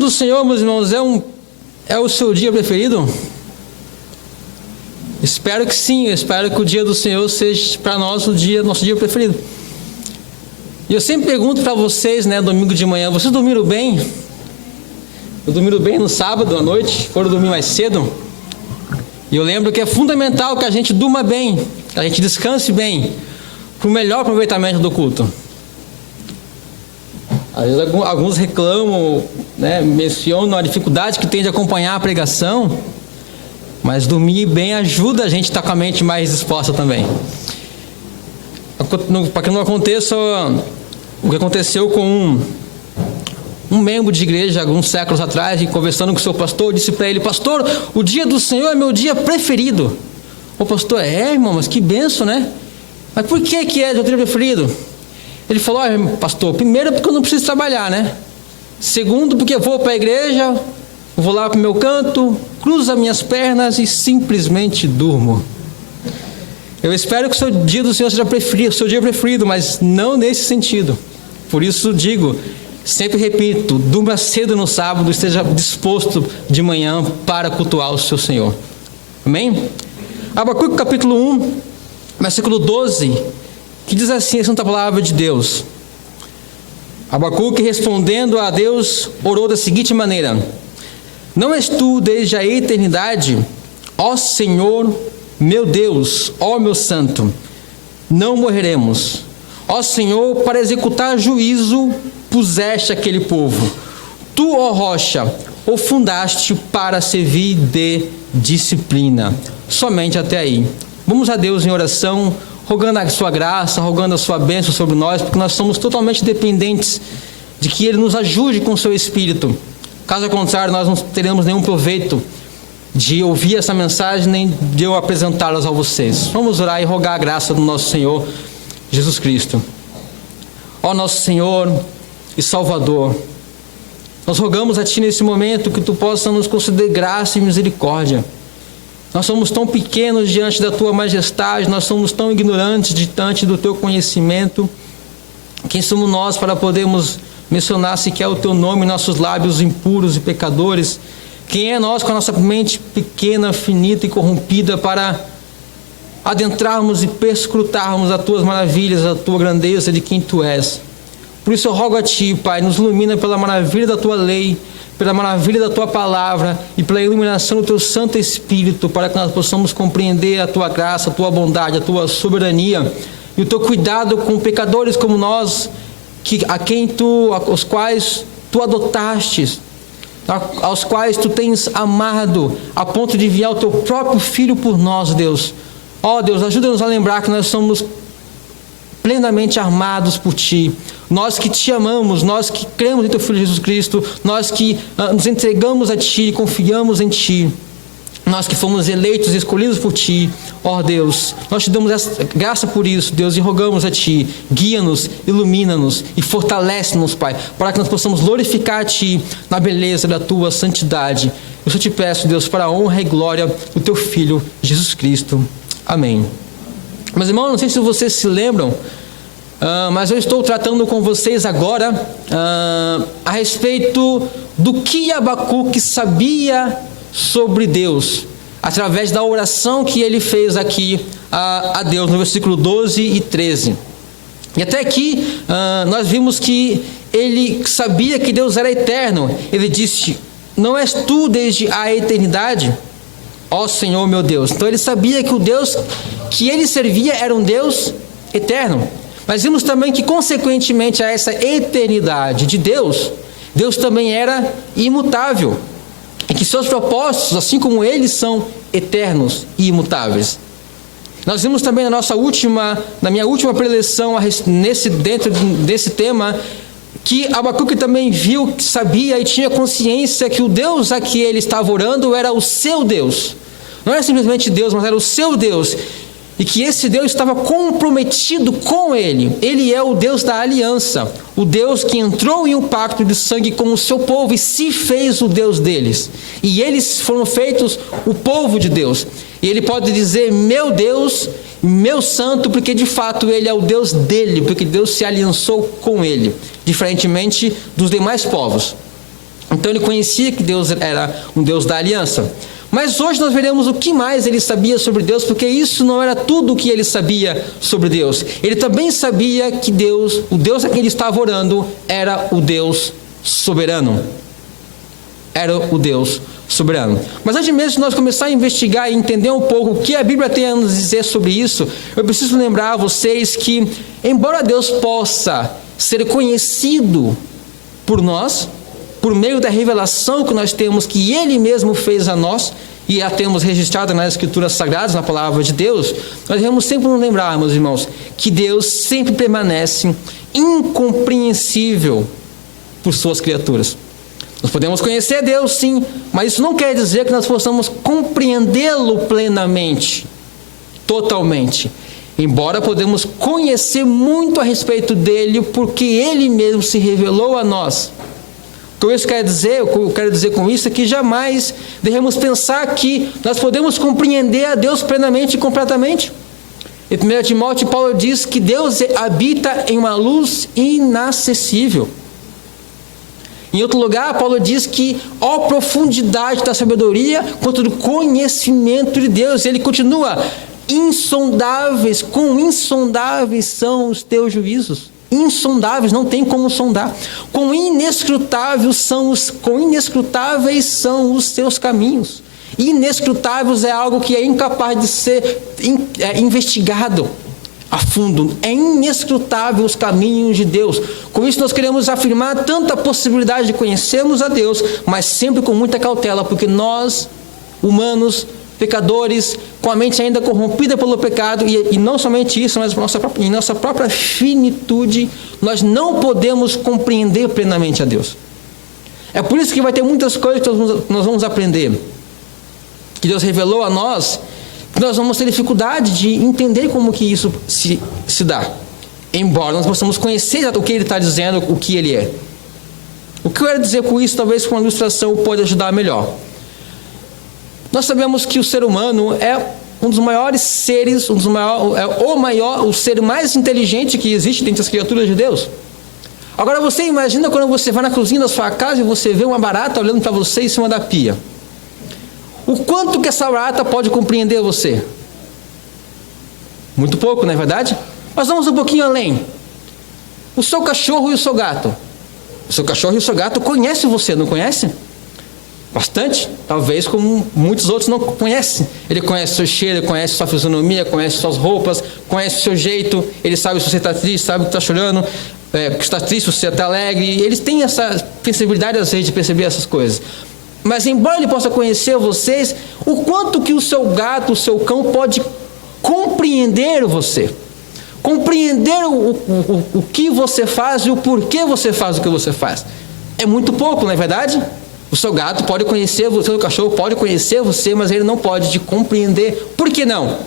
do Senhor, meus irmãos, é o seu dia preferido? Espero que sim, eu espero que o dia do Senhor seja para nós nosso dia preferido. E eu sempre pergunto para vocês, domingo de manhã, vocês dormiram bem? Dormiram bem no sábado à noite? Foram dormir mais cedo? E eu lembro que é fundamental que a gente durma bem, que a gente descanse bem, para o melhor aproveitamento do culto. Às vezes alguns reclamam, mencionam a dificuldade que tem de acompanhar a pregação, mas dormir bem ajuda a gente a estar com a mente mais disposta também. Para que não aconteça o que aconteceu com um membro de igreja alguns séculos atrás, e conversando com o seu pastor, disse para ele: pastor, o dia do Senhor é meu dia preferido. O pastor: irmão, mas que benção, né? Mas por que é o dia preferido? Ele falou: pastor, primeiro porque eu não preciso trabalhar, né? Segundo porque eu vou para a igreja, vou lá para o meu canto, cruzo as minhas pernas e simplesmente durmo. Eu espero que o seu dia do Senhor seja preferido, o seu dia preferido, mas não nesse sentido. Por isso digo, sempre repito, durma cedo no sábado, esteja disposto de manhã para cultuar o seu Senhor. Amém? Abacuque capítulo 1, versículo 12, que diz assim a santa palavra de Deus. Abacuque, respondendo a Deus, orou da seguinte maneira: não és tu desde a eternidade, ó Senhor meu Deus, ó meu santo, não morreremos. Ó Senhor, para executar juízo puseste aquele povo. Tu, ó rocha, o fundaste para servir de disciplina. Somente até aí. Vamos a Deus em oração, rogando a sua graça, rogando a sua bênção sobre nós, porque nós somos totalmente dependentes de que Ele nos ajude com o seu Espírito. Caso contrário, nós não teremos nenhum proveito de ouvir essa mensagem, nem de eu apresentá-las a vocês. Vamos orar e rogar a graça do nosso Senhor Jesus Cristo. Ó nosso Senhor e Salvador, nós rogamos a Ti nesse momento que Tu possa nos conceder graça e misericórdia. Nós somos tão pequenos diante da Tua majestade, nós somos tão ignorantes diante do Teu conhecimento. Quem somos nós para podermos mencionar sequer o Teu nome em nossos lábios impuros e pecadores? Quem é nós com a nossa mente pequena, finita e corrompida para adentrarmos e perscrutarmos as Tuas maravilhas, a Tua grandeza de quem Tu és? Por isso eu rogo a Ti, Pai, nos ilumina pela maravilha da Tua lei, pela maravilha da Tua palavra e pela iluminação do Teu Santo Espírito, para que nós possamos compreender a Tua graça, a Tua bondade, a Tua soberania e o Teu cuidado com pecadores como nós, aos quais Tu adotastes, aos quais Tu tens amado, a ponto de enviar o Teu próprio Filho por nós, Deus. Ó Deus, ajuda-nos a lembrar que nós somos plenamente amados por Ti. Nós que Te amamos, nós que cremos em Teu Filho Jesus Cristo, nós que nos entregamos a Ti e confiamos em Ti. Nós que fomos eleitos e escolhidos por Ti, ó Deus, nós Te damos essa graça por isso, Deus, e rogamos a Ti, guia-nos, ilumina-nos e fortalece-nos, Pai, para que nós possamos glorificar a Ti na beleza da Tua santidade. Eu só Te peço, Deus, para a honra e glória do Teu Filho Jesus Cristo. Amém. Meus irmãos, não sei se vocês se lembram, mas eu estou tratando com vocês agora a respeito do que Abacuque sabia sobre Deus, através da oração que ele fez aqui a Deus, no versículo 12 e 13. E até aqui nós vimos que ele sabia que Deus era eterno. Ele disse: não és tu desde a eternidade, ó Senhor meu Deus. Então ele sabia que o Deus que ele servia era um Deus eterno. Mas vimos também que, consequentemente a essa eternidade de Deus, Deus também era imutável, e que seus propósitos, assim como eles, são eternos e imutáveis. Nós vimos também na minha última preleção dentro desse tema, que Abacuque também viu, sabia e tinha consciência que o Deus a que ele estava orando era o seu Deus. Não era simplesmente Deus, mas era o seu Deus. E que esse Deus estava comprometido com ele. Ele é o Deus da aliança. O Deus que entrou em um pacto de sangue com o seu povo e se fez o Deus deles. E eles foram feitos o povo de Deus. E ele pode dizer: meu Deus, meu santo, porque de fato ele é o Deus dele, porque Deus se aliançou com ele, diferentemente dos demais povos. Então ele conhecia que Deus era um Deus da aliança. Mas hoje nós veremos o que mais ele sabia sobre Deus, porque isso não era tudo o que ele sabia sobre Deus. Ele também sabia que Deus, o Deus a quem ele estava orando, era o Deus soberano. Era o Deus soberano. Mas antes mesmo de nós começar a investigar e entender um pouco o que a Bíblia tem a nos dizer sobre isso, eu preciso lembrar a vocês que, embora Deus possa ser conhecido por nós, por meio da revelação que nós temos, que Ele mesmo fez a nós, e a temos registrada nas Escrituras Sagradas, na Palavra de Deus, nós devemos sempre nos lembrar, meus irmãos, que Deus sempre permanece incompreensível por suas criaturas. Nós podemos conhecer Deus, sim, mas isso não quer dizer que nós possamos compreendê-lo plenamente, totalmente. Embora podemos conhecer muito a respeito dele, porque Ele mesmo se revelou a nós. O que eu quero dizer com isso é que jamais devemos pensar que nós podemos compreender a Deus plenamente e completamente. Em 1 Timóteo, Paulo diz que Deus habita em uma luz inacessível. Em outro lugar, Paulo diz que, ó profundidade da sabedoria, quanto do conhecimento de Deus. Ele continua, insondáveis, quão insondáveis são os teus juízos. Insondáveis, não tem como sondar. Quão inescrutáveis são os teus caminhos. Inescrutáveis é algo que é incapaz de ser investigado a fundo. É inescrutável os caminhos de Deus. Com isso nós queremos afirmar tanta possibilidade de conhecermos a Deus, mas sempre com muita cautela, porque nós, humanos, pecadores, com a mente ainda corrompida pelo pecado, e não somente isso, mas em nossa própria finitude, nós não podemos compreender plenamente a Deus. É por isso que vai ter muitas coisas que nós vamos aprender, que Deus revelou a nós, que nós vamos ter dificuldade de entender como que isso se dá, embora nós possamos conhecer o que Ele está dizendo, o que Ele é. O que eu quero dizer com isso, talvez com uma ilustração pode ajudar melhor. Nós sabemos que o ser humano é um dos maiores seres, o ser mais inteligente que existe dentre as criaturas de Deus. Agora você imagina quando você vai na cozinha da sua casa e você vê uma barata olhando para você em cima da pia. O quanto que essa barata pode compreender você? Muito pouco, não é verdade? Mas vamos um pouquinho além. O seu cachorro e o seu gato. O seu cachorro e o seu gato conhecem você, não conhecem? Bastante, talvez como muitos outros não conhecem. Ele conhece seu cheiro, ele conhece sua fisionomia, conhece suas roupas, conhece o seu jeito, ele sabe se você está triste, sabe que está chorando, que está triste, se você está alegre. Eles têm essa sensibilidade às vezes de perceber essas coisas. Mas embora ele possa conhecer vocês, o quanto que o seu gato, o seu cão pode compreender você, compreender o que você faz e o porquê você faz o que você faz, é muito pouco, não é verdade? O seu gato pode conhecer você, o seu cachorro pode conhecer você, mas ele não pode te compreender. Por que não?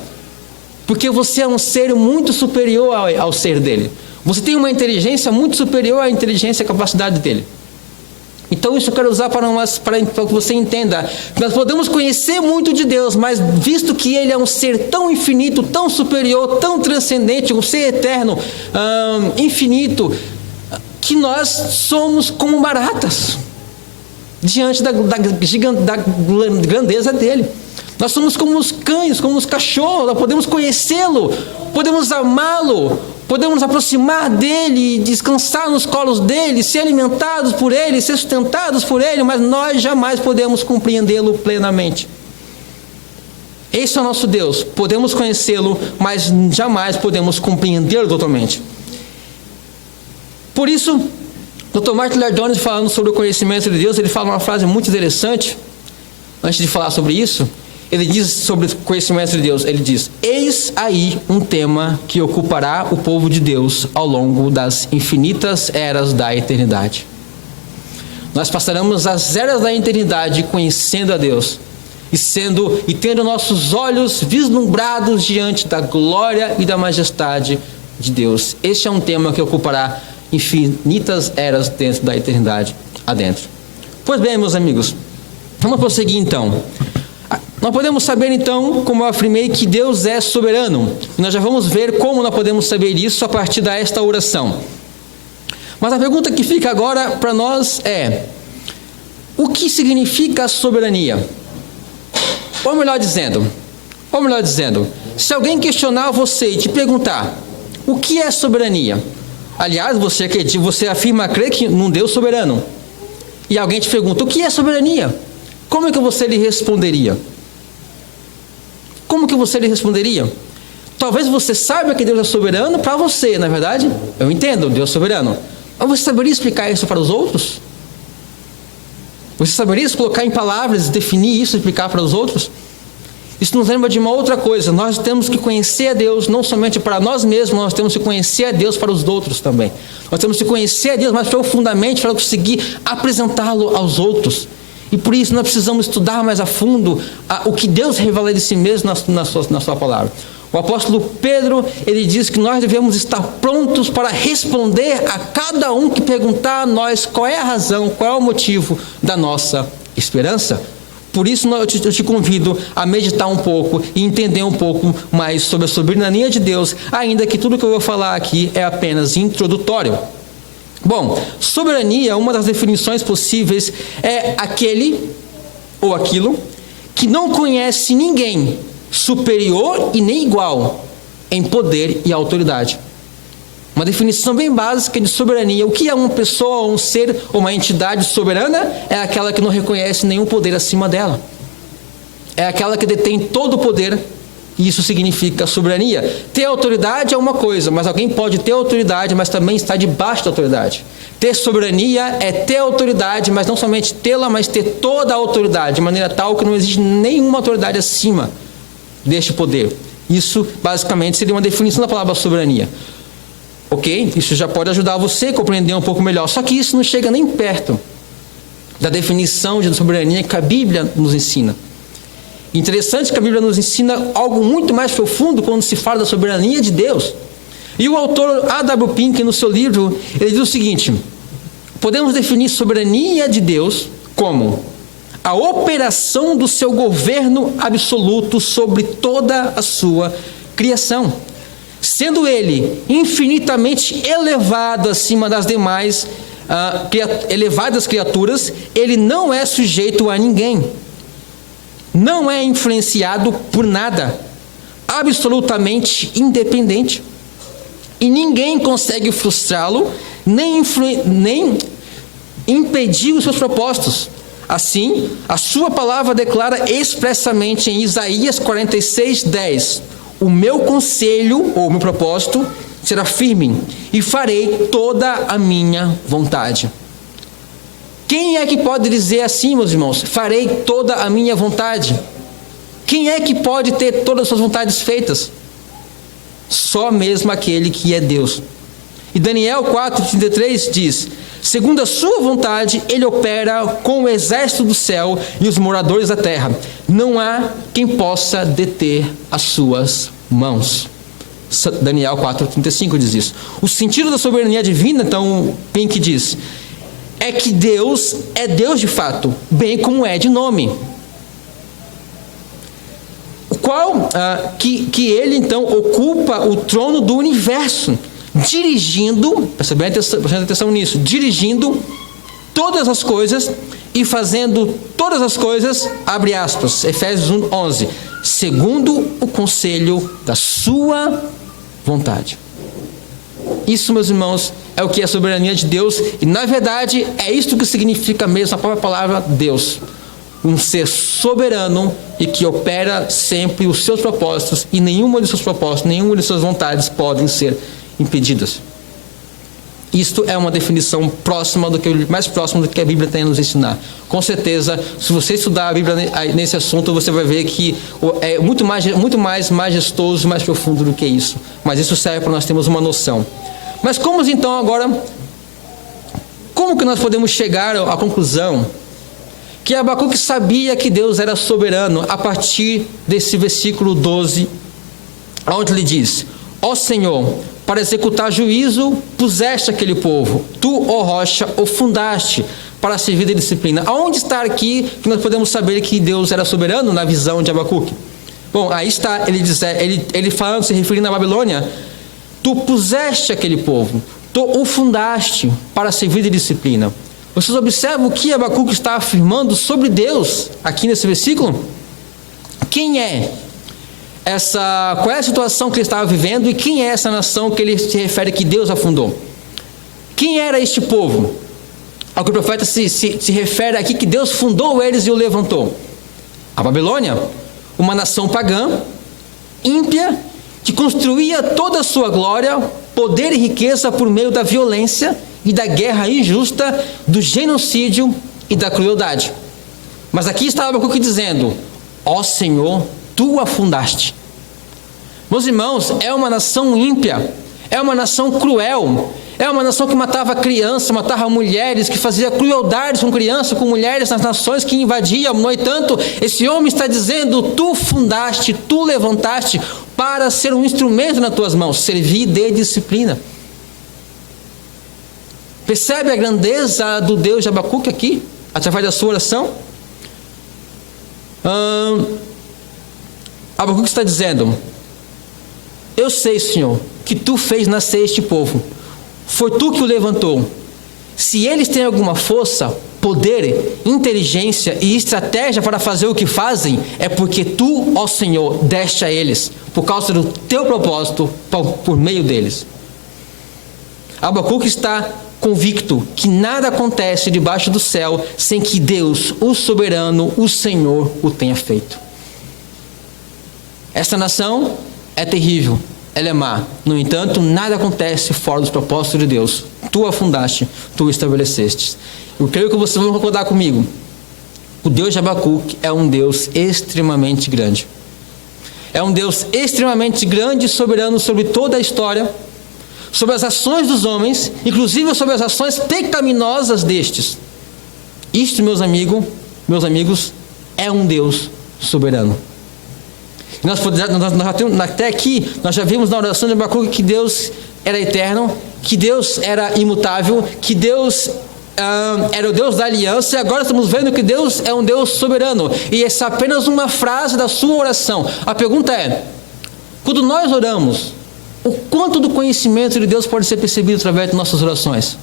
Porque você é um ser muito superior ao ser dele. Você tem uma inteligência muito superior à inteligência e à capacidade dele. Então isso eu quero usar para que você entenda. Nós podemos conhecer muito de Deus, mas visto que Ele é um ser tão infinito, tão superior, tão transcendente, um ser eterno, infinito, que nós somos como baratas diante da grandeza dele. Nós somos como os cães, como os cachorros. Nós podemos conhecê-lo, podemos amá-lo, podemos nos aproximar dele, descansar nos colos dele, ser alimentados por ele, ser sustentados por ele, mas nós jamais podemos compreendê-lo plenamente. Esse é o nosso Deus. Podemos conhecê-lo, mas jamais podemos compreendê-lo totalmente. Por isso, Dr. Martin Lloyd-Jones, falando sobre o conhecimento de Deus, ele fala uma frase muito interessante. Antes de falar sobre isso, ele diz sobre o conhecimento de Deus, ele diz: eis aí um tema que ocupará o povo de Deus ao longo das infinitas eras da eternidade. Nós passaremos as eras da eternidade conhecendo a Deus e tendo nossos olhos vislumbrados diante da glória e da majestade de Deus. Este é um tema que ocupará infinitas eras dentro da eternidade adentro. Pois bem, meus amigos, vamos prosseguir então. Nós podemos saber então, como eu afirmei, que Deus é soberano. E nós já vamos ver como nós podemos saber isso a partir desta oração. Mas a pergunta que fica agora para nós é: o que significa a soberania? Ou melhor dizendo, se alguém questionar você e te perguntar, o que é soberania? Aliás, você afirma crer que num Deus soberano. E alguém te pergunta, o que é soberania? Como é que você lhe responderia? Talvez você saiba que Deus é soberano para você, não é verdade? Eu entendo, Deus é soberano. Mas você saberia explicar isso para os outros? Você saberia colocar em palavras, definir isso, explicar para os outros? Isso nos lembra de uma outra coisa. Nós temos que conhecer a Deus, não somente para nós mesmos, nós temos que conhecer a Deus para os outros também. Nós temos que conhecer a Deus mais profundamente para conseguir apresentá-lo aos outros. E por isso nós precisamos estudar mais a fundo o que Deus revela de si mesmo na sua palavra. O apóstolo Pedro, ele diz que nós devemos estar prontos para responder a cada um que perguntar a nós qual é a razão, qual é o motivo da nossa esperança. Por isso eu te convido a meditar um pouco e entender um pouco mais sobre a soberania de Deus, ainda que tudo que eu vou falar aqui é apenas introdutório. Bom, soberania, uma das definições possíveis, é aquele ou aquilo que não conhece ninguém superior e nem igual em poder e autoridade. Uma definição bem básica de soberania. O que é uma pessoa, um ser ou uma entidade soberana? É aquela que não reconhece nenhum poder acima dela. É aquela que detém todo o poder, e isso significa soberania. Ter autoridade é uma coisa, mas alguém pode ter autoridade, mas também estar debaixo da autoridade. Ter soberania é ter autoridade, mas não somente tê-la, mas ter toda a autoridade, de maneira tal que não existe nenhuma autoridade acima deste poder. Isso, basicamente, seria uma definição da palavra soberania. Ok? Isso já pode ajudar você a compreender um pouco melhor. Só que isso não chega nem perto da definição de soberania que a Bíblia nos ensina. Interessante que a Bíblia nos ensina algo muito mais profundo quando se fala da soberania de Deus. E o autor A.W. Pink, no seu livro, ele diz o seguinte: podemos definir soberania de Deus como a operação do seu governo absoluto sobre toda a sua criação. Sendo ele infinitamente elevado acima das demais elevadas criaturas, ele não é sujeito a ninguém. Não é influenciado por nada. Absolutamente independente. E ninguém consegue frustrá-lo, nem impedir os seus propósitos. Assim, a sua palavra declara expressamente em Isaías 46:10: o meu conselho, ou meu propósito, será firme, e farei toda a minha vontade. Quem é que pode dizer assim, meus irmãos? Farei toda a minha vontade. Quem é que pode ter todas as suas vontades feitas? Só mesmo aquele que é Deus. E Daniel 4:33 diz: segundo a sua vontade, ele opera com o exército do céu e os moradores da terra. Não há quem possa deter as suas mãos. Daniel 4:35 diz isso. O sentido da soberania divina, então, Pink diz, é que Deus é Deus de fato, bem como é de nome. Que ele, então, ocupa o trono do universo, dirigindo, prestando atenção nisso, dirigindo todas as coisas e fazendo todas as coisas, abre aspas, Efésios 1:11, segundo o conselho da sua vontade. Isso, meus irmãos, é o que é a soberania de Deus, e na verdade é isto que significa mesmo a própria palavra Deus. Um ser soberano e que opera sempre os seus propósitos, e nenhuma de seus propósitos, nenhuma de suas vontades podem ser impedidas. Isto é uma definição mais próxima do que a Bíblia tem a nos ensinar. Com certeza, se você estudar a Bíblia nesse assunto, você vai ver que é muito mais majestoso, mais profundo do que isso. Mas isso serve para nós termos uma noção. Mas como que nós podemos chegar à conclusão que Abacuque sabia que Deus era soberano a partir desse versículo 12, onde ele diz: ó Senhor, para executar juízo puseste aquele povo, tu, ó rocha, o fundaste para servir de disciplina. Aonde está aqui que nós podemos saber que Deus era soberano na visão de Abacuque? Bom, aí está, ele falando, se referindo à Babilônia: tu puseste aquele povo, tu o fundaste para servir de disciplina. Vocês observam o que Abacuque está afirmando sobre Deus aqui nesse versículo? Quem é qual é a situação que ele estava vivendo e quem é essa nação que ele se refere que Deus afundou? Quem era este povo? Ao que o profeta se refere aqui que Deus fundou eles e o levantou. A Babilônia, uma nação pagã, ímpia, que construía toda a sua glória, poder e riqueza por meio da violência e da guerra injusta, do genocídio e da crueldade. Mas aqui está Abacuque dizendo: ó Senhor, tu afundaste. Meus irmãos, é uma nação ímpia, é uma nação cruel, é uma nação que matava crianças, matava mulheres, que fazia crueldades com crianças, com mulheres nas nações que invadiam. No entanto, esse homem está dizendo: tu fundaste, tu levantaste para ser um instrumento nas tuas mãos, servir de disciplina. Percebe a grandeza do Deus de Abacuque aqui, através da sua oração? Abacuque está dizendo: eu sei, Senhor, que tu fez nascer este povo. Foi tu que o levantou. Se eles têm alguma força, poder, inteligência e estratégia para fazer o que fazem, é porque tu, ó Senhor, deste a eles, por causa do teu propósito, por meio deles. Abacuque está convicto que nada acontece debaixo do céu sem que Deus, o soberano, o Senhor, o tenha feito. Essa nação é terrível, ela é má. No entanto, nada acontece fora dos propósitos de Deus. Tu a fundaste, tu estabeleceste. Eu creio que vocês vão concordar comigo. O Deus de Abacuque é um Deus extremamente grande. É um Deus extremamente grande e soberano sobre toda a história, sobre as ações dos homens, inclusive sobre as ações pecaminosas destes. Isto, meus amigos, é um Deus soberano. Nós já temos, até aqui, nós já vimos na oração de Abacuque que Deus era eterno, que Deus era imutável, que Deus era o Deus da aliança, e agora estamos vendo que Deus é um Deus soberano. E essa é apenas uma frase da sua oração. A pergunta é: quando nós oramos, o quanto do conhecimento de Deus pode ser percebido através de nossas orações?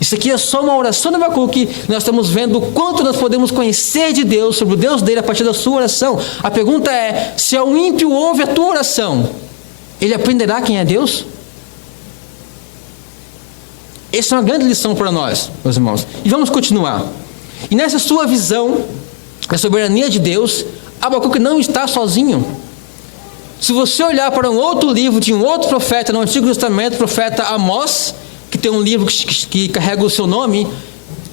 Isso aqui é só uma oração de Abacuque. Nós estamos vendo o quanto nós podemos conhecer de Deus, sobre o Deus dele, a partir da sua oração. A pergunta é: se ao ímpio ouve a tua oração, ele aprenderá quem é Deus? Essa é uma grande lição para nós, meus irmãos. E vamos continuar. E nessa sua visão da soberania de Deus, Abacuque não está sozinho. Se você olhar para um outro livro de um outro profeta no Antigo Testamento, o profeta Amós, que tem um livro que carrega o seu nome,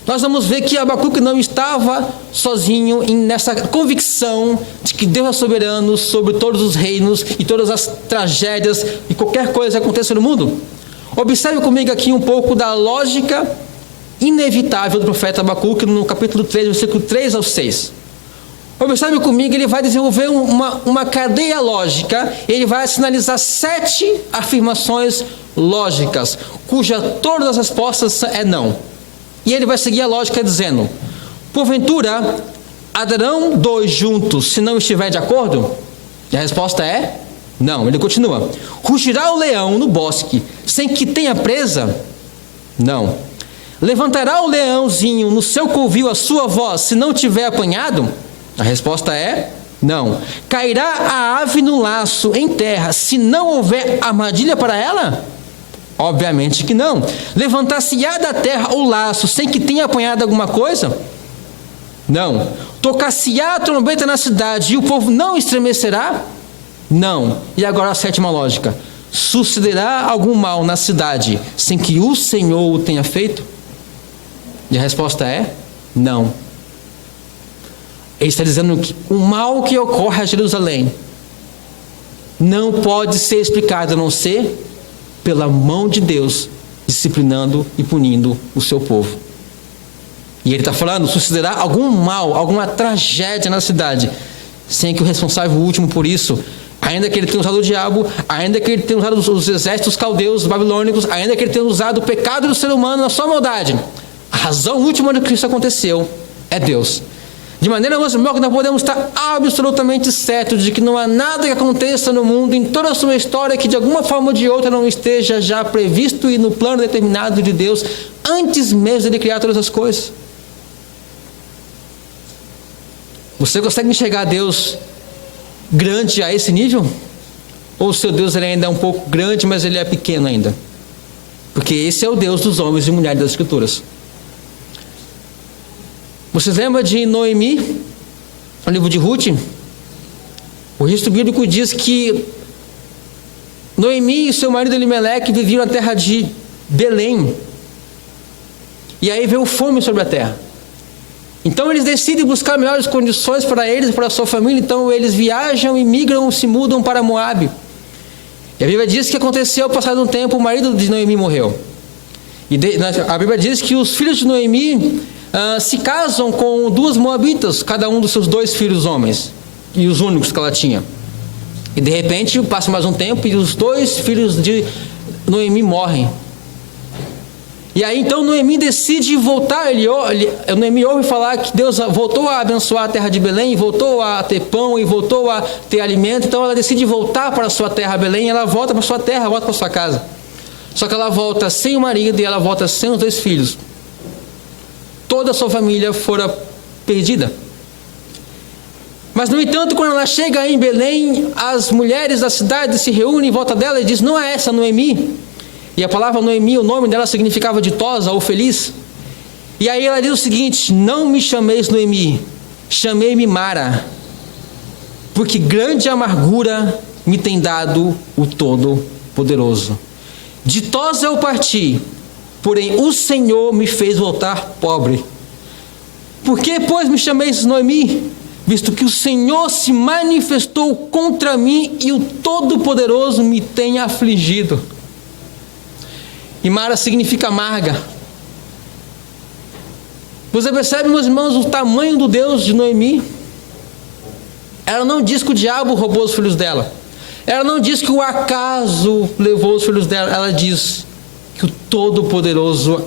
nós vamos ver que Abacuque não estava sozinho nessa convicção de que Deus é soberano sobre todos os reinos e todas as tragédias e qualquer coisa que aconteça no mundo. Observe comigo aqui um pouco da lógica inevitável do profeta Abacuque no capítulo 3, versículo 3 ao 6. Observe comigo, ele vai desenvolver uma cadeia lógica, ele vai sinalizar 7 afirmações lógicas, cuja todas as respostas é não. E ele vai seguir a lógica dizendo: porventura, andarão 2 juntos se não estiver de acordo? E a resposta é não. Ele continua: rugirá o leão no bosque sem que tenha presa? Não. Levantará o leãozinho no seu covil a sua voz se não tiver apanhado? A resposta é não. Cairá a ave no laço em terra se não houver armadilha para ela? Obviamente que não. Levantar-se-á da terra o laço sem que tenha apanhado alguma coisa? Não. Tocar-se-á a trombeta na cidade e o povo não estremecerá? Não. E agora a 7ª lógica: sucederá algum mal na cidade sem que o Senhor o tenha feito? E a resposta é não. Ele está dizendo que o mal que ocorre a Jerusalém não pode ser explicado a não ser pela mão de Deus disciplinando e punindo o seu povo. E ele está falando: sucederá algum mal, alguma tragédia na cidade, sem que o responsável último por isso, ainda que ele tenha usado o diabo, ainda que ele tenha usado os exércitos caldeus, babilônicos, ainda que ele tenha usado o pecado do ser humano na sua maldade, a razão última do que isso aconteceu é Deus. De maneira, meus irmãos, que nós podemos estar absolutamente certos de que não há nada que aconteça no mundo, em toda a sua história, que de alguma forma ou de outra não esteja já previsto e no plano determinado de Deus, antes mesmo de Ele criar todas as coisas. Você consegue enxergar Deus grande a esse nível? Ou o seu Deus ele ainda é um pouco grande, mas ele é pequeno ainda? Porque esse é o Deus dos homens e mulheres das Escrituras. Vocês lembram de Noemi, no livro de Ruth? O registro bíblico diz que Noemi e seu marido Elimeleque viviam na terra de Belém. E aí veio fome sobre a terra. Então eles decidem buscar melhores condições para eles e para a sua família. Então eles viajam e migram, se mudam para Moabe. E a Bíblia diz que aconteceu, passado um tempo, o marido de Noemi morreu. E a Bíblia diz que os filhos de Noemi se casam com duas moabitas, cada um dos seus 2 filhos homens, e os únicos que ela tinha. E de repente passa mais um tempo e os 2 filhos de Noemi morrem. E aí então Noemi decide voltar. Noemi ouve falar que Deus voltou a abençoar a terra de Belém, voltou a ter pão e voltou a ter alimento. Então ela decide voltar para a sua terra Belém. Ela volta para a sua terra, volta para a sua casa. Só que ela volta sem o marido e ela volta sem os 2 filhos. Toda a sua família fora perdida. Mas, no entanto, quando ela chega em Belém, as mulheres da cidade se reúnem em volta dela e dizem: não é essa Noemi? E a palavra Noemi, o nome dela significava ditosa ou feliz. E aí ela diz o seguinte: não me chameis Noemi, chamei-me Mara, porque grande amargura me tem dado o Todo-Poderoso. Ditosa eu parti, porém o Senhor me fez voltar pobre. Por que, pois, me chameis Noemi? Visto que o Senhor se manifestou contra mim e o Todo-Poderoso me tem afligido. E Mara significa amarga. Você percebe, meus irmãos, o tamanho do Deus de Noemi? Ela não diz que o diabo roubou os filhos dela. Ela não diz que o acaso levou os filhos dela. Ela diz que o Todo-Poderoso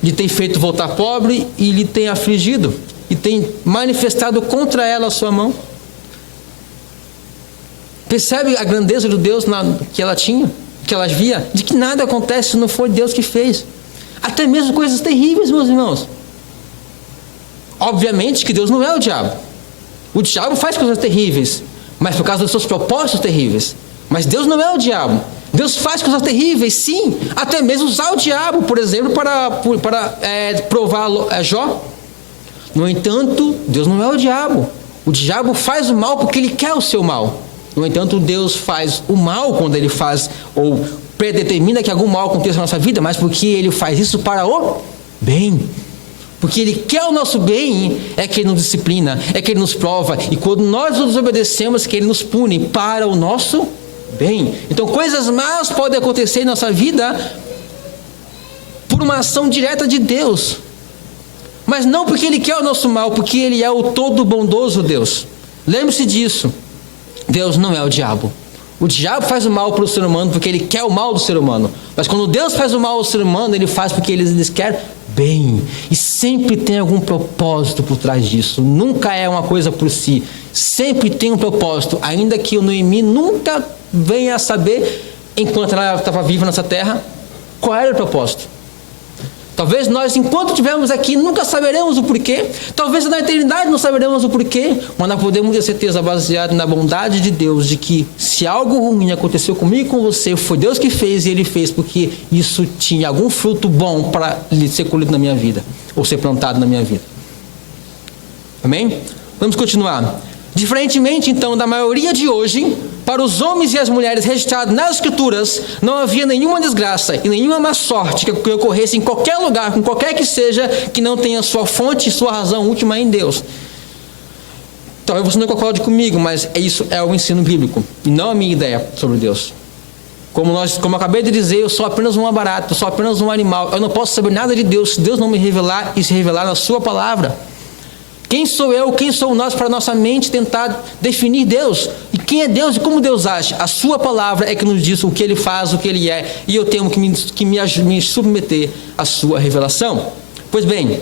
lhe tem feito voltar pobre e lhe tem afligido. E tem manifestado contra ela a sua mão. Percebe a grandeza do Deus que ela tinha? Que ela via? De que nada acontece se não foi Deus que fez. Até mesmo coisas terríveis, meus irmãos. Obviamente que Deus não é o diabo. O diabo faz coisas terríveis, mas por causa dos seus propósitos terríveis. Mas Deus não é o diabo. Deus faz coisas terríveis, sim. Até mesmo usar o diabo, por exemplo, para provar Jó. No entanto, Deus não é o diabo. O diabo faz o mal porque ele quer o seu mal. No entanto, Deus faz o mal quando ele faz ou predetermina que algum mal aconteça na nossa vida, mas porque ele faz isso para o bem. Porque ele quer o nosso bem, é que ele nos disciplina, é que ele nos prova. E quando nós nos obedecemos, que ele nos pune para o nosso bem. Então, coisas más podem acontecer em nossa vida por uma ação direta de Deus. Mas não porque ele quer o nosso mal, porque ele é o todo bondoso Deus. Lembre-se disso. Deus não é o diabo. O diabo faz o mal para o ser humano porque ele quer o mal do ser humano. Mas quando Deus faz o mal ao ser humano, ele faz porque ele quer bem. E sempre tem algum propósito por trás disso. Nunca é uma coisa por si. Sempre tem um propósito. Ainda que o Noemi nunca venha a saber, enquanto ela estava viva nessa terra, qual era o propósito. Talvez nós, enquanto estivermos aqui, nunca saberemos o porquê. Talvez na eternidade não saberemos o porquê. Mas nós podemos ter certeza, baseado na bondade de Deus, de que se algo ruim aconteceu comigo e com você, foi Deus que fez e Ele fez porque isso tinha algum fruto bom para ser colhido na minha vida, ou ser plantado na minha vida. Amém? Vamos continuar. Diferentemente, então, da maioria de hoje, para os homens e as mulheres registrados nas Escrituras, não havia nenhuma desgraça e nenhuma má sorte que ocorresse em qualquer lugar, com qualquer que seja, que não tenha sua fonte e sua razão última em Deus. Talvez você não concorde comigo, mas isso é o ensino bíblico, e não a minha ideia sobre Deus. Como eu acabei de dizer, eu sou apenas um barato, eu sou apenas um animal. Eu não posso saber nada de Deus se Deus não me revelar e se revelar na sua palavra. Quem sou eu, quem sou nós para nossa mente tentar definir Deus? E quem é Deus e como Deus age? A sua palavra é que nos diz o que Ele faz, o que Ele é. E eu tenho que me submeter à sua revelação. Pois bem,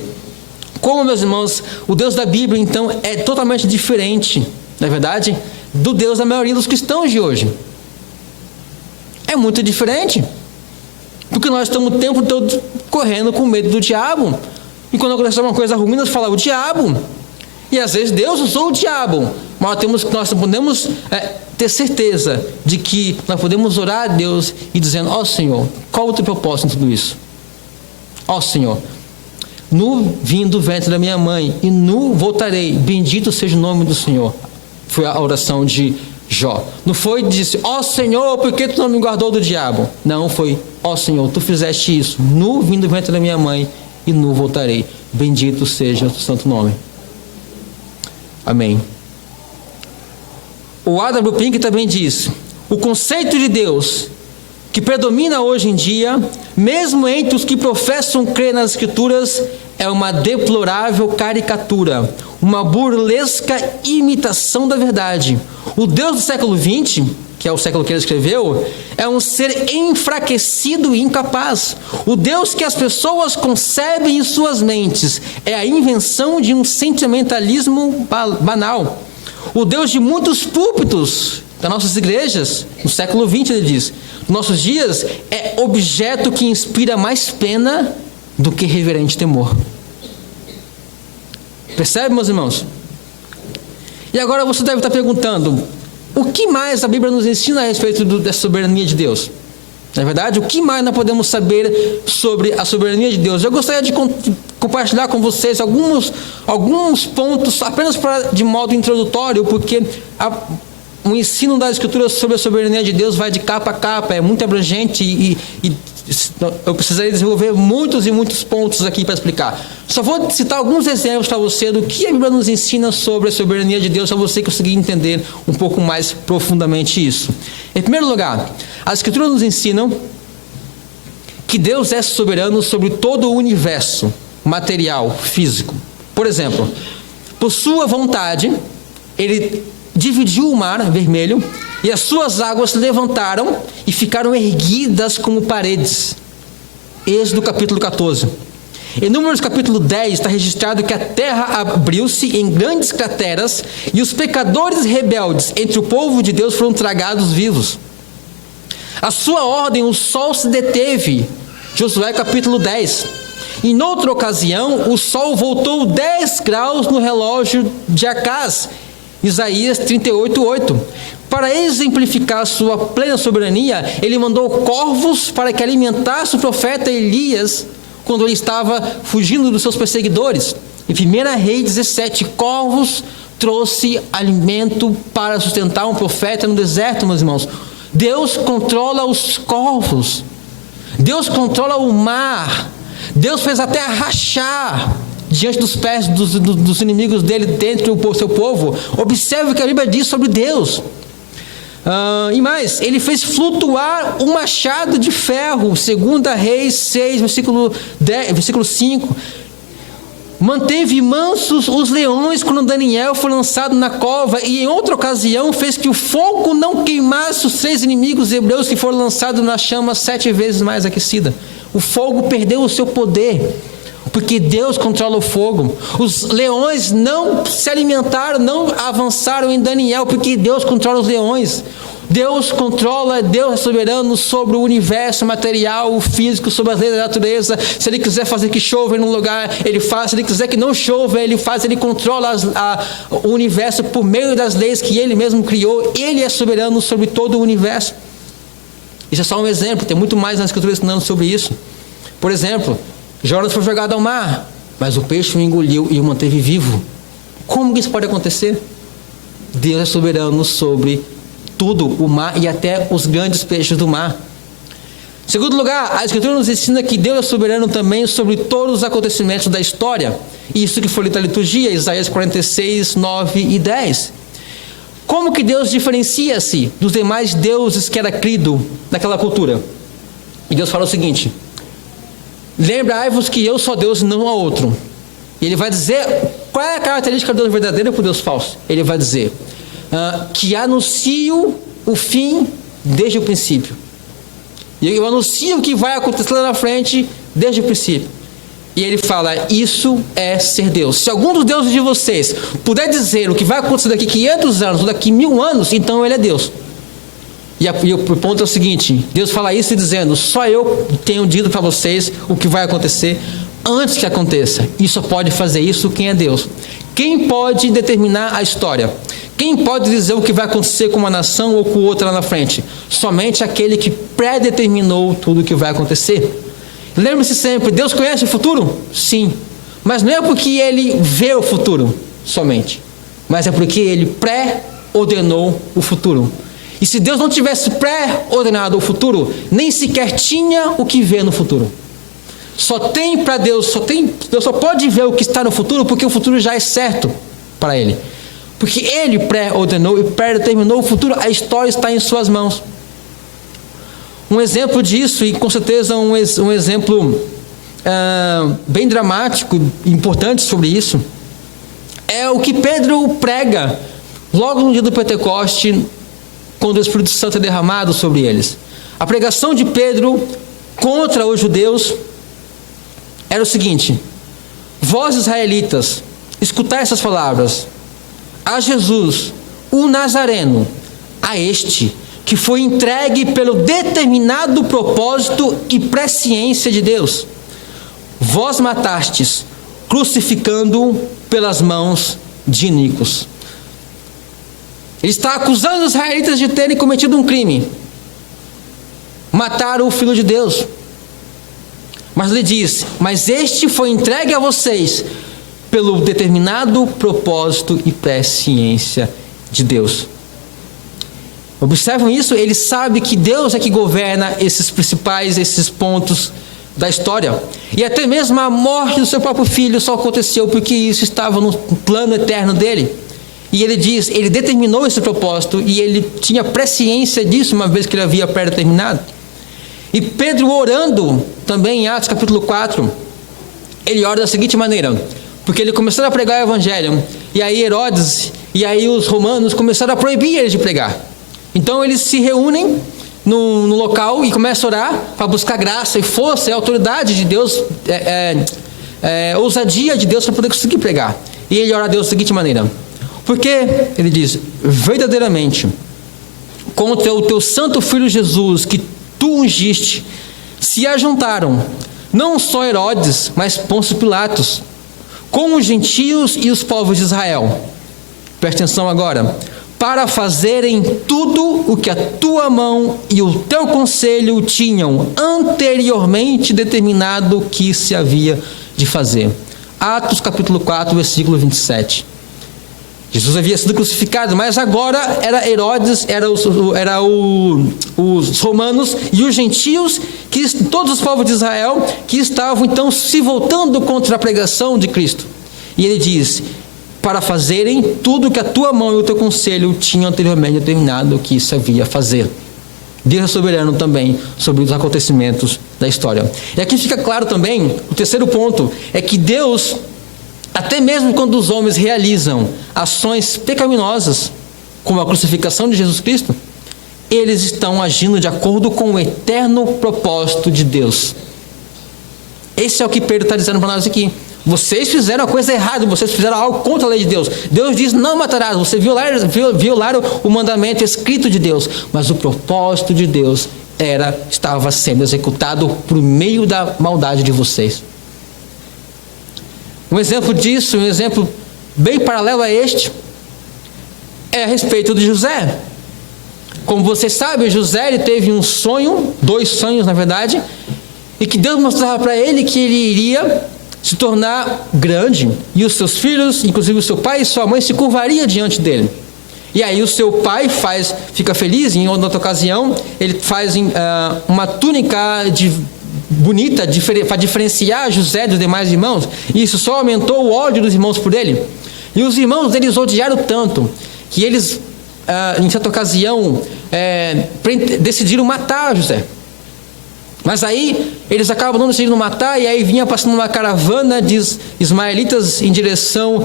Como, meus irmãos, o Deus da Bíblia, então, é totalmente diferente, na verdade, do Deus da maioria dos cristãos de hoje. É muito diferente. Porque nós estamos o tempo todo correndo com medo do diabo. E quando acontece uma coisa ruim, nós falamos o diabo. E às vezes Deus usou o diabo. Mas nós podemos ter certeza de que nós podemos orar a Deus e dizendo: ó Senhor, qual o teu propósito em tudo isso? Ó Senhor, nu vim do ventre da minha mãe e nu voltarei. Bendito seja o nome do Senhor. Foi a oração de Jó. Não foi disse: ó Senhor, por que tu não me guardou do diabo? Não, foi: ó Senhor, tu fizeste isso. Nu vim do ventre da minha mãe e nu voltarei. Bendito seja o teu santo nome. Amém. O A.W. Pink também diz: o conceito de Deus que predomina hoje em dia, mesmo entre os que professam crer nas Escrituras, é uma deplorável caricatura, uma burlesca imitação da verdade. O Deus do século XX, que é o século que ele escreveu, é um ser enfraquecido e incapaz. O Deus que as pessoas concebem em suas mentes é a invenção de um sentimentalismo banal. O Deus de muitos púlpitos das nossas igrejas, no século XX, ele diz, nossos dias, é objeto que inspira mais pena do que reverente temor. Percebe, meus irmãos? E agora você deve estar perguntando: o que mais a Bíblia nos ensina a respeito da soberania de Deus? Na verdade, o que mais nós podemos saber sobre a soberania de Deus? Eu gostaria de compartilhar com vocês alguns pontos, apenas de modo introdutório, porque o ensino das Escrituras sobre a soberania de Deus vai de capa a capa, é muito abrangente e eu precisaria desenvolver muitos e muitos pontos aqui para explicar. Só vou citar alguns exemplos para você do que a Bíblia nos ensina sobre a soberania de Deus, para você conseguir entender um pouco mais profundamente isso. Em primeiro lugar, as Escrituras nos ensinam que Deus é soberano sobre todo o universo material, físico. Por exemplo, por sua vontade, Ele dividiu o mar Vermelho e as suas águas se levantaram e ficaram erguidas como paredes. Êxodo capítulo 14. Em Números capítulo 10 está registrado que a terra abriu-se em grandes crateras e os pecadores rebeldes entre o povo de Deus foram tragados vivos. A sua ordem, o sol se deteve. Josué capítulo 10. Em outra ocasião, o sol voltou 10 graus no relógio de Acaz. Isaías 38:8. Para exemplificar sua plena soberania, ele mandou corvos para que alimentasse o profeta Elias quando ele estava fugindo dos seus perseguidores. Em 1 Reis 17, corvos trouxe alimento para sustentar um profeta no deserto, meus irmãos. Deus controla os corvos. Deus controla o mar. Deus fez a terra rachar diante dos pés dos inimigos dele, dentro do seu povo. Observe o que a Bíblia diz sobre Deus. E mais, ele fez flutuar um machado de ferro, 2 Reis 6, versículo 5. Manteve mansos os leões quando Daniel foi lançado na cova, e em outra ocasião fez que o fogo não queimasse os 3 inimigos hebreus que foram lançados na chama 7 vezes mais aquecida. O fogo perdeu o seu poder, porque Deus controla o fogo. Os leões não se alimentaram, não avançaram em Daniel, porque Deus controla os leões. Deus controla, Deus é soberano sobre o universo material, o físico, sobre as leis da natureza. Se Ele quiser fazer que chova em um lugar, Ele faz. Se Ele quiser que não chova, Ele faz. Ele controla o universo por meio das leis que Ele mesmo criou. Ele é soberano sobre todo o universo. Isso é só um exemplo, tem muito mais nas Escrituras ensinando sobre isso. Por exemplo, Jonas foi jogado ao mar, mas o peixe o engoliu e o manteve vivo. Como isso pode acontecer? Deus é soberano sobre tudo, o mar e até os grandes peixes do mar. Em segundo lugar, a Escritura nos ensina que Deus é soberano também sobre todos os acontecimentos da história. Isso que foi lido na liturgia, Isaías 46, 9 e 10. Como que Deus diferencia-se dos demais deuses que era crido naquela cultura? E Deus fala o seguinte: lembrai-vos que eu sou Deus e não há outro. E ele vai dizer qual é a característica do Deus verdadeiro e do Deus falso. Ele vai dizer que anuncio o fim desde o princípio. E eu anuncio o que vai acontecer lá na frente desde o princípio. E ele fala, isso é ser Deus. Se algum dos deuses de vocês puder dizer o que vai acontecer daqui 500 anos ou daqui 1000 anos, então ele é Deus. E o ponto é o seguinte, Deus fala isso dizendo, só eu tenho dito para vocês o que vai acontecer antes que aconteça. E só pode fazer isso quem é Deus. Quem pode determinar a história? Quem pode dizer o que vai acontecer com uma nação ou com outra lá na frente? Somente aquele que predeterminou tudo o que vai acontecer. Lembre-se sempre, Deus conhece o futuro? Sim. Mas não é porque ele vê o futuro somente, mas é porque ele pré-ordenou o futuro. E se Deus não tivesse pré-ordenado o futuro, nem sequer tinha o que ver no futuro. Deus só pode ver o que está no futuro porque o futuro já é certo para ele. Porque ele pré-ordenou e pré-determinou o futuro, a história está em suas mãos. Um exemplo disso, e com certeza um exemplo bem dramático, importante sobre isso, é o que Pedro prega logo no dia do Pentecoste, quando o Espírito Santo é derramado sobre eles. A pregação de Pedro contra os judeus era o seguinte: vós israelitas, escutai essas palavras, a Jesus, o Nazareno, a este que foi entregue pelo determinado propósito e presciência de Deus, vós matastes, crucificando-o pelas mãos de iníquos. Ele está acusando os israelitas de terem cometido um crime, mataram o Filho de Deus. Mas ele diz, mas este foi entregue a vocês pelo determinado propósito e presciência de Deus. Observam isso? Ele sabe que Deus é que governa esses pontos da história. E até mesmo a morte do seu próprio filho só aconteceu porque isso estava no plano eterno dele. E ele diz, ele determinou esse propósito e ele tinha presciência disso uma vez que ele havia pré-determinado. E Pedro orando também em Atos capítulo 4, ele ora da seguinte maneira, porque ele começou a pregar o evangelho, e aí Herodes e aí os romanos começaram a proibir ele de pregar. Então eles se reúnem no local e começam a orar para buscar graça e força e autoridade de Deus, ousadia de Deus para poder conseguir pregar. E ele ora a Deus da seguinte maneira, porque ele diz, verdadeiramente, contra o teu santo filho Jesus, que tu ungiste, se ajuntaram, não só Herodes, mas Pôncio Pilatos, com os gentios e os povos de Israel. Presta atenção agora. Para fazerem tudo o que a tua mão e o teu conselho tinham anteriormente determinado que se havia de fazer. Atos capítulo 4, versículo 27. Jesus havia sido crucificado, mas agora era Herodes, os romanos e os gentios, todos os povos de Israel, que estavam então se voltando contra a pregação de Cristo. E ele diz, para fazerem tudo o que a tua mão e o teu conselho tinham anteriormente determinado que isso havia a fazer. Deus é soberano também sobre os acontecimentos da história. E aqui fica claro também, o terceiro ponto, é que Deus, até mesmo quando os homens realizam ações pecaminosas, como a crucificação de Jesus Cristo, eles estão agindo de acordo com o eterno propósito de Deus. Esse é o que Pedro está dizendo para nós aqui. Vocês fizeram a coisa errada, vocês fizeram algo contra a lei de Deus. Deus diz, não matarás, vocês violaram o mandamento escrito de Deus. Mas o propósito de Deus estava sendo executado por meio da maldade de vocês. Um exemplo disso, um exemplo bem paralelo a este, é a respeito de José. Como vocês sabem, José ele teve um sonho, 2 sonhos na verdade, e que Deus mostrava para ele que ele iria se tornar grande, e os seus filhos, inclusive o seu pai e sua mãe, se curvariam diante dele. E aí o seu pai fica feliz, em outra ocasião, ele faz uma túnica bonita para diferenciar José dos demais irmãos, e isso só aumentou o ódio dos irmãos por ele. E os irmãos deles odiaram tanto, que eles, em certa ocasião, decidiram matar José. Mas aí eles acabam não decidindo matar, e aí vinha passando uma caravana de ismaelitas em direção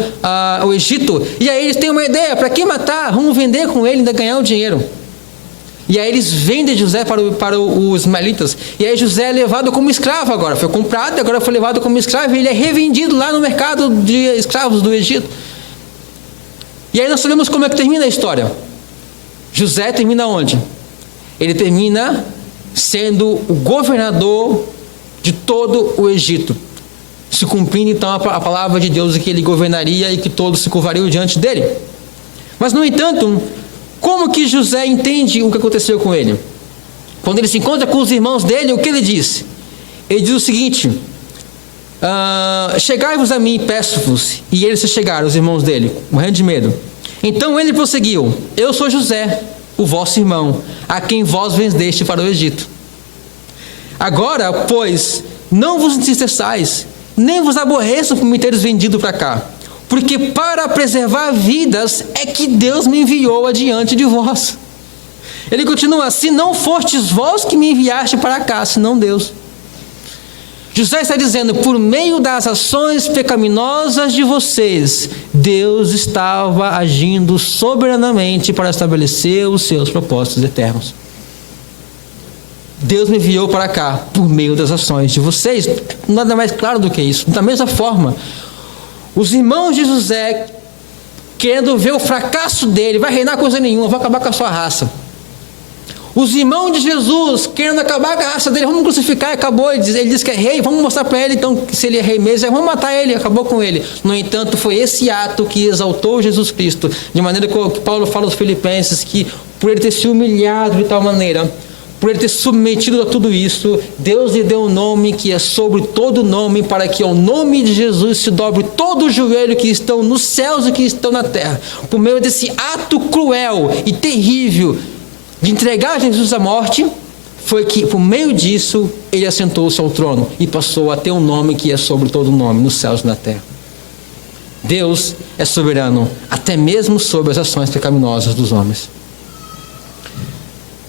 ao Egito, e aí eles têm uma ideia, para que matar? Vamos vender com ele e ainda ganhar o dinheiro. E aí eles vendem José para os ismaelitas. E aí José é levado como escravo agora. Foi comprado e agora foi levado como escravo. E ele é revendido lá no mercado de escravos do Egito. E aí nós sabemos como é que termina a história. José termina onde? Ele termina sendo o governador de todo o Egito. Se cumprindo então a palavra de Deus, que ele governaria e que todos se curvariam diante dele. Mas no entanto, como que José entende o que aconteceu com ele? Quando ele se encontra com os irmãos dele, o que ele diz? Ele diz o seguinte: chegai-vos a mim, peço-vos. E eles se chegaram, os irmãos dele, morrendo de medo. Então ele prosseguiu: eu sou José, o vosso irmão, a quem vós vendeste para o Egito. Agora, pois, não vos entristeçais, nem vos aborreçam por me teres vendido para cá, porque para preservar vidas é que Deus me enviou adiante de vós. Ele continua: se não fostes vós que me enviaste para cá, senão Deus. José está dizendo: por meio das ações pecaminosas de vocês, Deus estava agindo soberanamente para estabelecer os seus propósitos eternos. Deus me enviou para cá por meio das ações de vocês. Nada mais claro do que isso. Da mesma forma, os irmãos de José, querendo ver o fracasso dele, vai reinar coisa nenhuma, vai acabar com a sua raça. Os irmãos de Jesus, querendo acabar com a raça dele, vamos crucificar, acabou. Ele diz que é rei, vamos mostrar para ele então que se ele é rei mesmo, vamos matar ele, acabou com ele. No entanto, foi esse ato que exaltou Jesus Cristo, de maneira que Paulo fala aos Filipenses, que por ele ter se humilhado de tal maneira, por ele ter submetido a tudo isso, Deus lhe deu um nome que é sobre todo nome, para que ao nome de Jesus se dobre todo o joelho que estão nos céus e que estão na terra. Por meio desse ato cruel e terrível de entregar Jesus à morte, foi que por meio disso ele assentou-se ao trono e passou a ter um nome que é sobre todo nome, nos céus e na terra. Deus é soberano, até mesmo sobre as ações pecaminosas dos homens.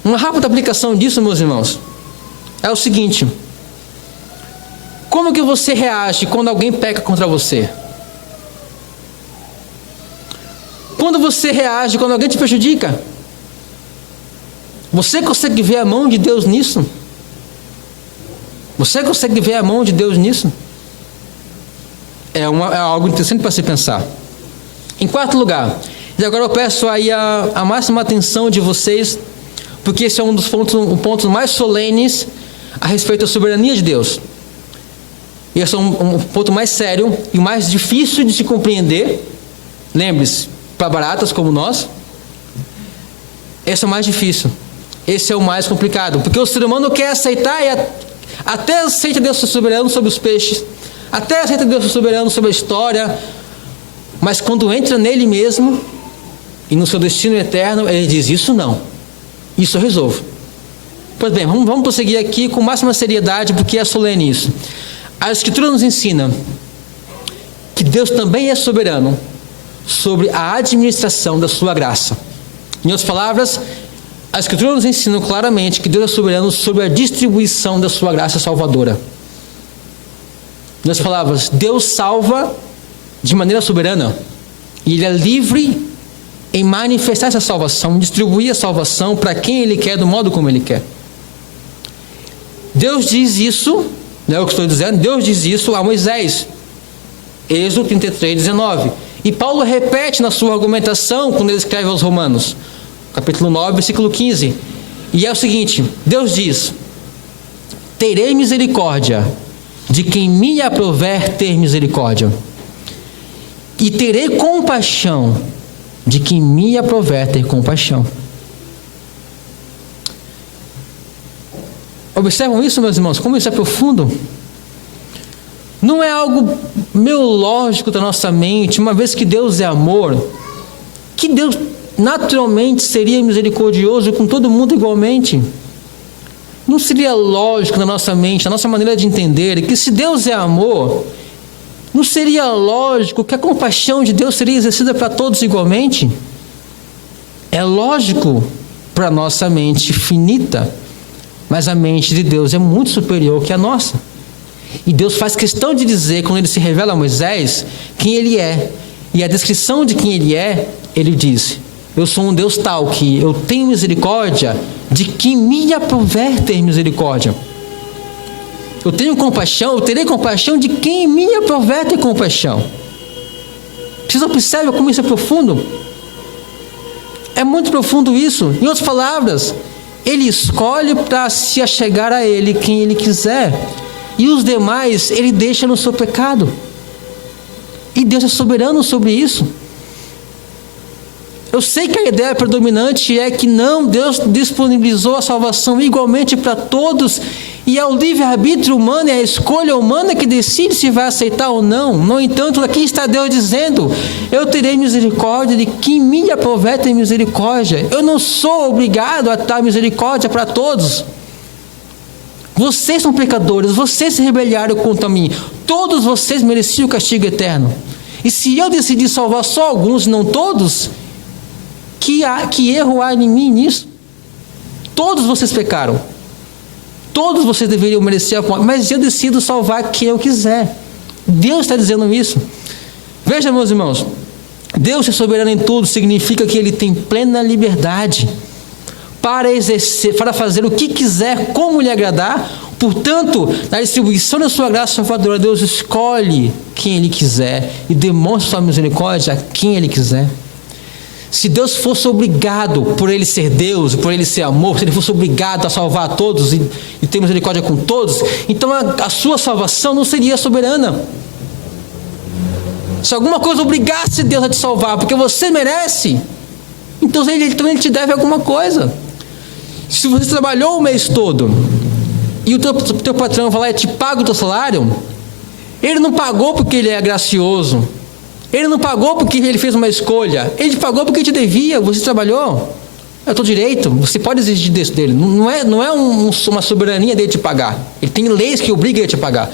Uma rápida aplicação disso, meus irmãos, é o seguinte: como que você reage quando alguém peca contra você? Quando você reage quando alguém te prejudica? Você consegue ver a mão de Deus nisso? Você consegue ver a mão de Deus nisso? É algo interessante para se pensar. Em quarto lugar, e agora eu peço aí a máxima atenção de vocês, porque esse é um dos pontos mais solenes a respeito da soberania de Deus. E esse é um ponto mais sério e mais difícil de se compreender. Lembre-se, para baratas como nós, esse é o mais difícil. Esse é o mais complicado, porque o ser humano quer aceitar, até aceita Deus ser soberano sobre os peixes, até aceita Deus ser soberano sobre a história, mas quando entra nele mesmo e no seu destino eterno, ele diz: isso não, isso eu resolvo. Pois bem, vamos prosseguir aqui com máxima seriedade, porque é solene isso. A Escritura nos ensina que Deus também é soberano sobre a administração da sua graça. Em outras palavras, a Escritura nos ensina claramente que Deus é soberano sobre a distribuição da sua graça salvadora. Em outras palavras, Deus salva de maneira soberana, e Ele é livre em manifestar essa salvação, distribuir a salvação para quem Ele quer, do modo como Ele quer. Deus diz isso, não é o que estou dizendo, Deus diz isso a Moisés, Êxodo 33, 19. E Paulo repete na sua argumentação quando ele escreve aos Romanos, capítulo 9, versículo 15. E é o seguinte: Deus diz: terei misericórdia de quem me aprouver ter misericórdia, e terei compaixão de quem me aprouver ter compaixão. Observam isso, meus irmãos, como isso é profundo? Não é algo meio lógico da nossa mente, uma vez que Deus é amor, que Deus naturalmente seria misericordioso com todo mundo igualmente. Não seria lógico na nossa mente, na nossa maneira de entender, que se Deus é amor, não seria lógico que a compaixão de Deus seria exercida para todos igualmente? É lógico para a nossa mente finita, mas a mente de Deus é muito superior que a nossa. E Deus faz questão de dizer, quando Ele se revela a Moisés, quem Ele é. E a descrição de quem Ele é, Ele diz: eu sou um Deus tal que eu tenho misericórdia de quem me aprouver ter misericórdia. Eu tenho compaixão, eu terei compaixão de quem me aprouver ter compaixão. Vocês não percebem como isso é profundo? É muito profundo isso. Em outras palavras, Ele escolhe para se achegar a Ele quem Ele quiser. E os demais, Ele deixa no seu pecado. E Deus é soberano sobre isso. Eu sei que a ideia predominante é que não, Deus disponibilizou a salvação igualmente para todos, e é o livre-arbítrio humano, é a escolha humana que decide se vai aceitar ou não. No entanto, aqui está Deus dizendo: eu terei misericórdia de quem me aprouver ter misericórdia. Eu não sou obrigado a dar misericórdia para todos. Vocês são pecadores, vocês se rebelaram contra mim, todos vocês mereciam o castigo eterno. E se eu decidir salvar só alguns, não todos, que erro há em mim nisso? Todos vocês pecaram. Todos vocês deveriam merecer a morte, mas eu decido salvar quem eu quiser. Deus está dizendo isso. Veja, meus irmãos, Deus ser soberano em tudo significa que Ele tem plena liberdade para exercer, para fazer o que quiser, como lhe agradar. Portanto, na distribuição da sua graça salvadora, Deus escolhe quem Ele quiser e demonstra sua misericórdia a quem Ele quiser. Se Deus fosse obrigado, por Ele ser Deus, por Ele ser amor, se Ele fosse obrigado a salvar a todos e ter misericórdia com todos, então a sua salvação não seria soberana. Se alguma coisa obrigasse Deus a te salvar, porque você merece, então Ele te deve alguma coisa. Se você trabalhou o mês todo e o teu patrão vai lá e te paga o teu salário, Ele não pagou porque Ele é gracioso. Ele não pagou porque Ele fez uma escolha. Ele pagou porque te devia. Você trabalhou. É o teu direito. Você pode exigir isso dele. Não é uma soberania dele te pagar. Ele tem leis que obrigam ele a te pagar.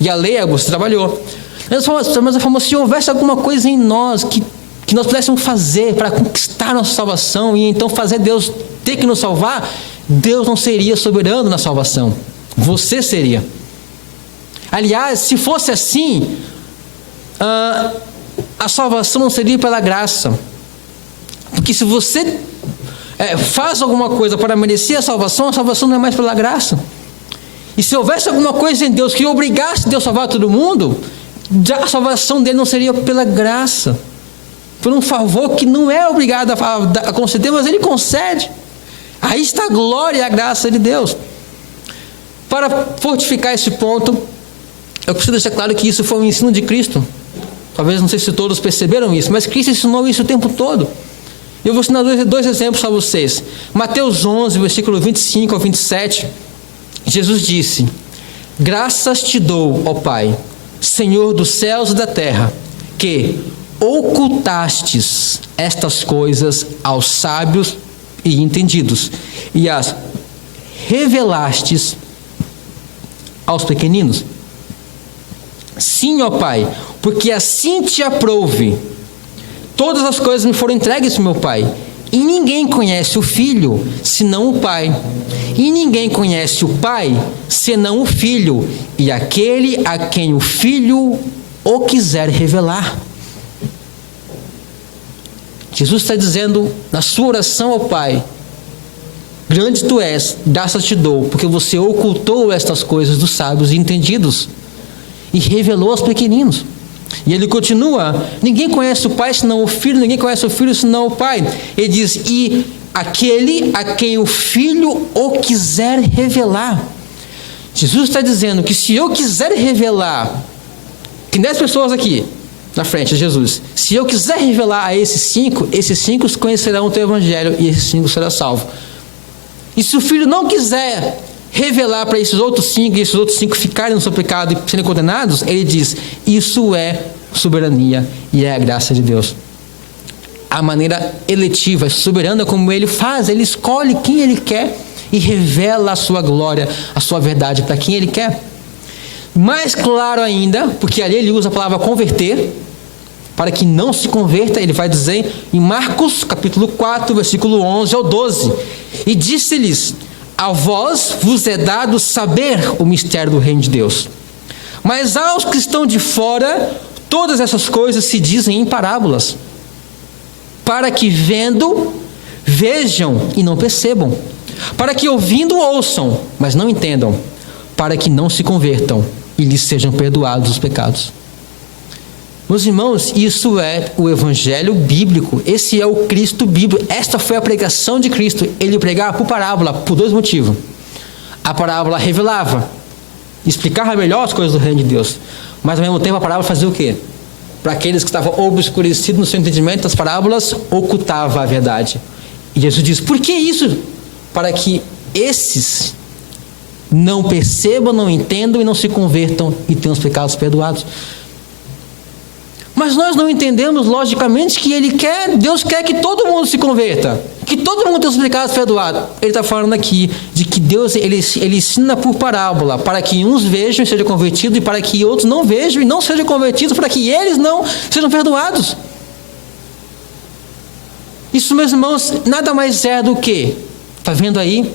E a lei é: você trabalhou. Mas a forma, se houvesse alguma coisa em nós que nós pudéssemos fazer para conquistar nossa salvação e então fazer Deus ter que nos salvar, Deus não seria soberano na salvação. Você seria. Aliás, se fosse assim, a salvação não seria pela graça. Porque se você faz alguma coisa para merecer a salvação não é mais pela graça. E se houvesse alguma coisa em Deus que obrigasse Deus a salvar todo mundo, a salvação dele não seria pela graça, por um favor que não é obrigado a conceder, mas Ele concede. Aí está a glória e a graça de Deus. Para fortificar esse ponto, eu preciso deixar claro que isso foi um ensino de Cristo. Talvez, não sei se todos perceberam isso, mas Cristo ensinou isso o tempo todo. Eu vou ensinar dois exemplos para vocês. Mateus 11, versículo 25 ao 27, Jesus disse: graças te dou, ó Pai, Senhor dos céus e da terra, que ocultastes estas coisas aos sábios e entendidos, e as revelastes aos pequeninos. Sim, ó Pai, porque assim te aprouve. Todas as coisas me foram entregues, meu Pai, e ninguém conhece o Filho, senão o Pai. E ninguém conhece o Pai, senão o Filho, e aquele a quem o Filho o quiser revelar. Jesus está dizendo na sua oração ao Pai: grande tu és, graças te dou, porque você ocultou estas coisas dos sábios e entendidos e revelou aos pequeninos. E ele continua: ninguém conhece o Pai senão o Filho, ninguém conhece o Filho senão o Pai. Ele diz: e aquele a quem o Filho o quiser revelar. Jesus está dizendo que se eu quiser revelar, que 10 pessoas aqui na frente de Jesus, se eu quiser revelar a esses cinco conhecerão o teu evangelho e esses 5 serão salvos. E se o Filho não quiser revelar para esses outros 5 e esses outros 5 ficarem no seu pecado e serem condenados, ele diz: isso é soberania e é a graça de Deus. A maneira eletiva, soberana como Ele faz, Ele escolhe quem Ele quer e revela a sua glória, a sua verdade para quem Ele quer. Mais claro ainda, porque ali Ele usa a palavra converter, para que não se converta, Ele vai dizer em Marcos capítulo 4, versículo 11 ao 12: e disse-lhes: a vós vos é dado saber o mistério do reino de Deus, mas aos que estão de fora, todas essas coisas se dizem em parábolas, para que vendo, vejam e não percebam, para que ouvindo, ouçam, mas não entendam, para que não se convertam e lhes sejam perdoados os pecados. Meus irmãos, isso é o evangelho bíblico, esse é o Cristo bíblico, esta foi a pregação de Cristo. Ele pregava por parábola, por dois motivos. A parábola revelava, explicava melhor as coisas do reino de Deus, mas ao mesmo tempo a parábola fazia o quê? Para aqueles que estavam obscurecidos no seu entendimento, as parábolas ocultavam a verdade. E Jesus diz, por que isso? Para que esses não percebam, não entendam e não se convertam e tenham os pecados perdoados. Mas nós não entendemos logicamente que Deus quer que todo mundo se converta, que todo mundo tenha os pecados perdoados. Ele está falando aqui de que Deus ele ensina por parábola, para que uns vejam e sejam convertidos, e para que outros não vejam e não sejam convertidos, para que eles não sejam perdoados. Isso, meus irmãos, nada mais é do que, está vendo aí?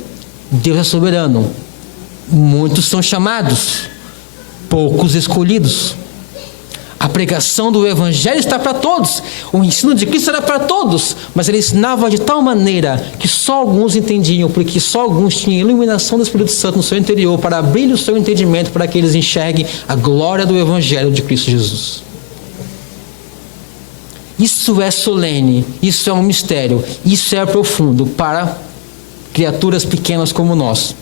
Deus é soberano. Muitos são chamados, poucos escolhidos. A pregação do evangelho está para todos, o ensino de Cristo era para todos, mas ele ensinava de tal maneira que só alguns entendiam, porque só alguns tinham iluminação do Espírito Santo no seu interior para abrir o seu entendimento, para que eles enxerguem a glória do evangelho de Cristo Jesus. Isso é solene, isso é um mistério, isso é profundo para criaturas pequenas como nós,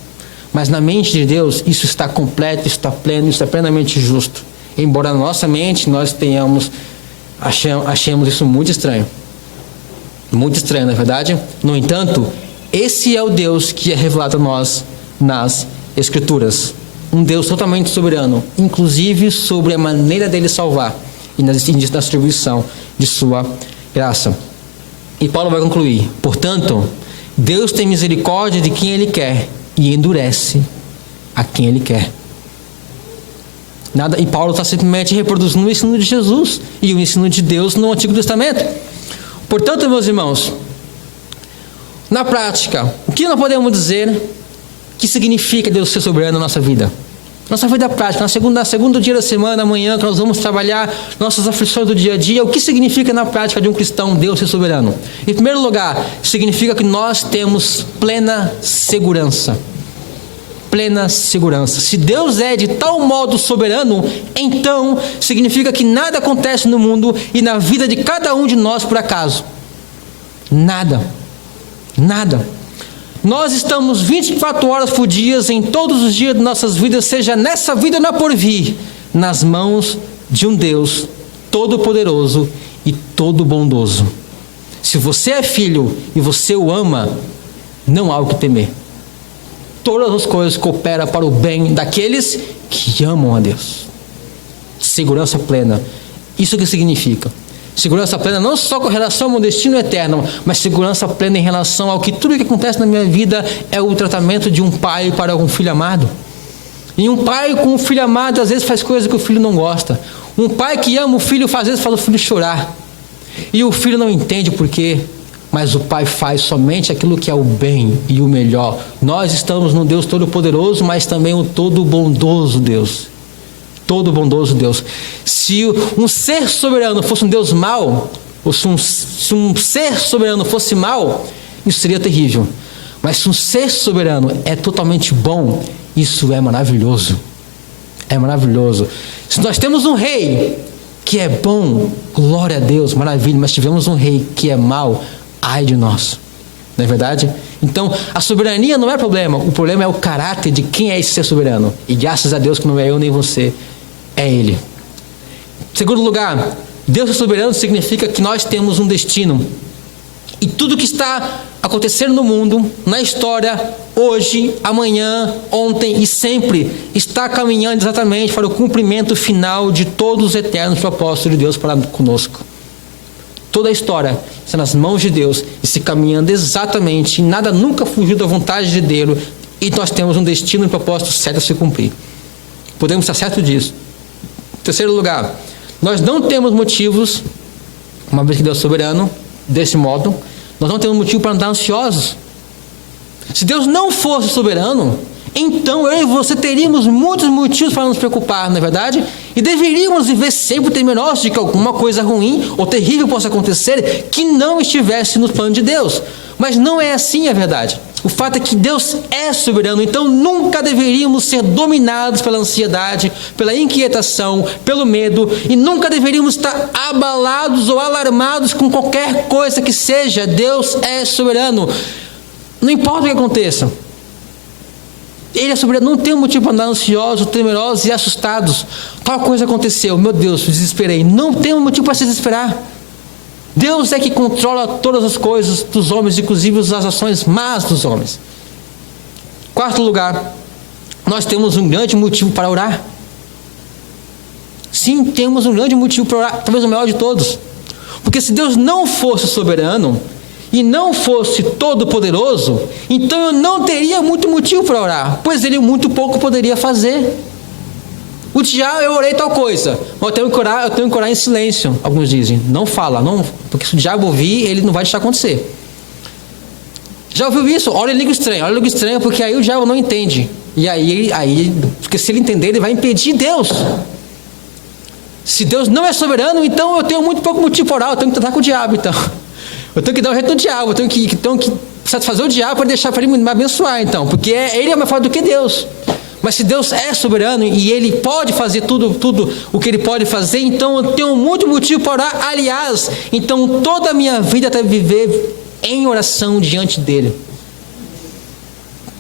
mas na mente de Deus isso está completo, isso está pleno, isso é plenamente justo. Embora na nossa mente nós achemos isso muito estranho. Muito estranho, não é verdade? No entanto, esse é o Deus que é revelado a nós nas Escrituras. Um Deus totalmente soberano, inclusive sobre a maneira dele salvar e na distribuição de sua graça. E Paulo vai concluir, portanto, Deus tem misericórdia de quem Ele quer e endurece a quem Ele quer. E Paulo está simplesmente reproduzindo o ensino de Jesus e o ensino de Deus no Antigo Testamento. Portanto, meus irmãos, na prática, o que nós podemos dizer que significa Deus ser soberano na nossa vida? Nossa vida prática, na segundo dia da semana, amanhã, que nós vamos trabalhar nossas aflições do dia a dia, o que significa na prática de um cristão Deus ser soberano? Em primeiro lugar, significa que nós temos plena segurança. Plena segurança. Se Deus é de tal modo soberano, então significa que nada acontece no mundo e na vida de cada um de nós por acaso. Nada. Nada. Nós estamos 24 horas por dia, em todos os dias de nossas vidas, seja nessa vida ou na porvir, nas mãos de um Deus todo-poderoso e todo-bondoso. Se você é filho e você o ama, não há o que temer. Todas as coisas cooperam para o bem daqueles que amam a Deus. Segurança plena. Isso que significa? Segurança plena não só com relação ao meu destino eterno, mas segurança plena em relação ao que tudo que acontece na minha vida é o tratamento de um pai para um filho amado. E um pai com um filho amado às vezes faz coisas que o filho não gosta. Um pai que ama o filho às vezes faz o filho chorar. E o filho não entende por quê. Mas o Pai faz somente aquilo que é o bem e o melhor. Nós estamos num Deus todo-poderoso, mas também um todo-bondoso Deus. Todo-bondoso Deus. Se um ser soberano fosse um Deus mau, ou se um ser soberano fosse mau, isso seria terrível. Mas se um ser soberano é totalmente bom, isso é maravilhoso. É maravilhoso. Se nós temos um rei que é bom, glória a Deus, maravilha. Mas tivemos um rei que é mau, ai de nós, não é verdade? Então, a soberania não é problema, o problema é o caráter de quem é esse ser soberano. E graças a Deus que não é eu nem você, é Ele. Segundo lugar, Deus é soberano significa que nós temos um destino. E tudo que está acontecendo no mundo, na história, hoje, amanhã, ontem e sempre, está caminhando exatamente para o cumprimento final de todos os eternos propósitos de Deus para conosco. Toda a história está nas mãos de Deus e se caminhando exatamente, nada nunca fugiu da vontade de Deus, e nós temos um destino e um propósito certo a se cumprir. Podemos estar certo disso. Terceiro lugar, nós não temos motivos, uma vez que Deus é soberano, desse modo, nós não temos motivo para andar ansiosos. Se Deus não fosse soberano, então eu e você teríamos muitos motivos para nos preocupar, não é verdade? E deveríamos viver sempre temerosos de que alguma coisa ruim ou terrível possa acontecer que não estivesse no plano de Deus. Mas não é assim a verdade. O fato é que Deus é soberano, então nunca deveríamos ser dominados pela ansiedade, pela inquietação, pelo medo, e nunca deveríamos estar abalados ou alarmados com qualquer coisa que seja. Deus é soberano. Não importa o que aconteça. Ele é soberano, não tem um motivo para andar ansiosos, temerosos e assustados. Tal coisa aconteceu, meu Deus, desesperei. Não tem um motivo para se desesperar. Deus é que controla todas as coisas dos homens, inclusive as ações más dos homens. Quarto lugar, nós temos um grande motivo para orar. Sim, temos um grande motivo para orar, talvez o maior de todos. Porque se Deus não fosse soberano e não fosse todo-poderoso, então eu não teria muito motivo para orar, pois Ele muito pouco poderia fazer. O diabo, eu orei tal coisa, mas eu tenho que orar em silêncio. Alguns dizem, não fala, não, porque se o diabo ouvir, ele não vai deixar acontecer. Já ouviu isso? Ora em língua estranha, porque aí o diabo não entende. E aí, porque se ele entender, ele vai impedir Deus. Se Deus não é soberano, então eu tenho muito pouco motivo para orar, eu tenho que tratar com o diabo, então. Eu tenho que dar o retorno do diabo, eu tenho que satisfazer o diabo para ele me abençoar, então, porque ele é mais forte do que Deus. Mas se Deus é soberano e Ele pode fazer tudo o que Ele pode fazer, então eu tenho muito motivo para orar. Aliás, então toda a minha vida deve viver em oração diante dEle.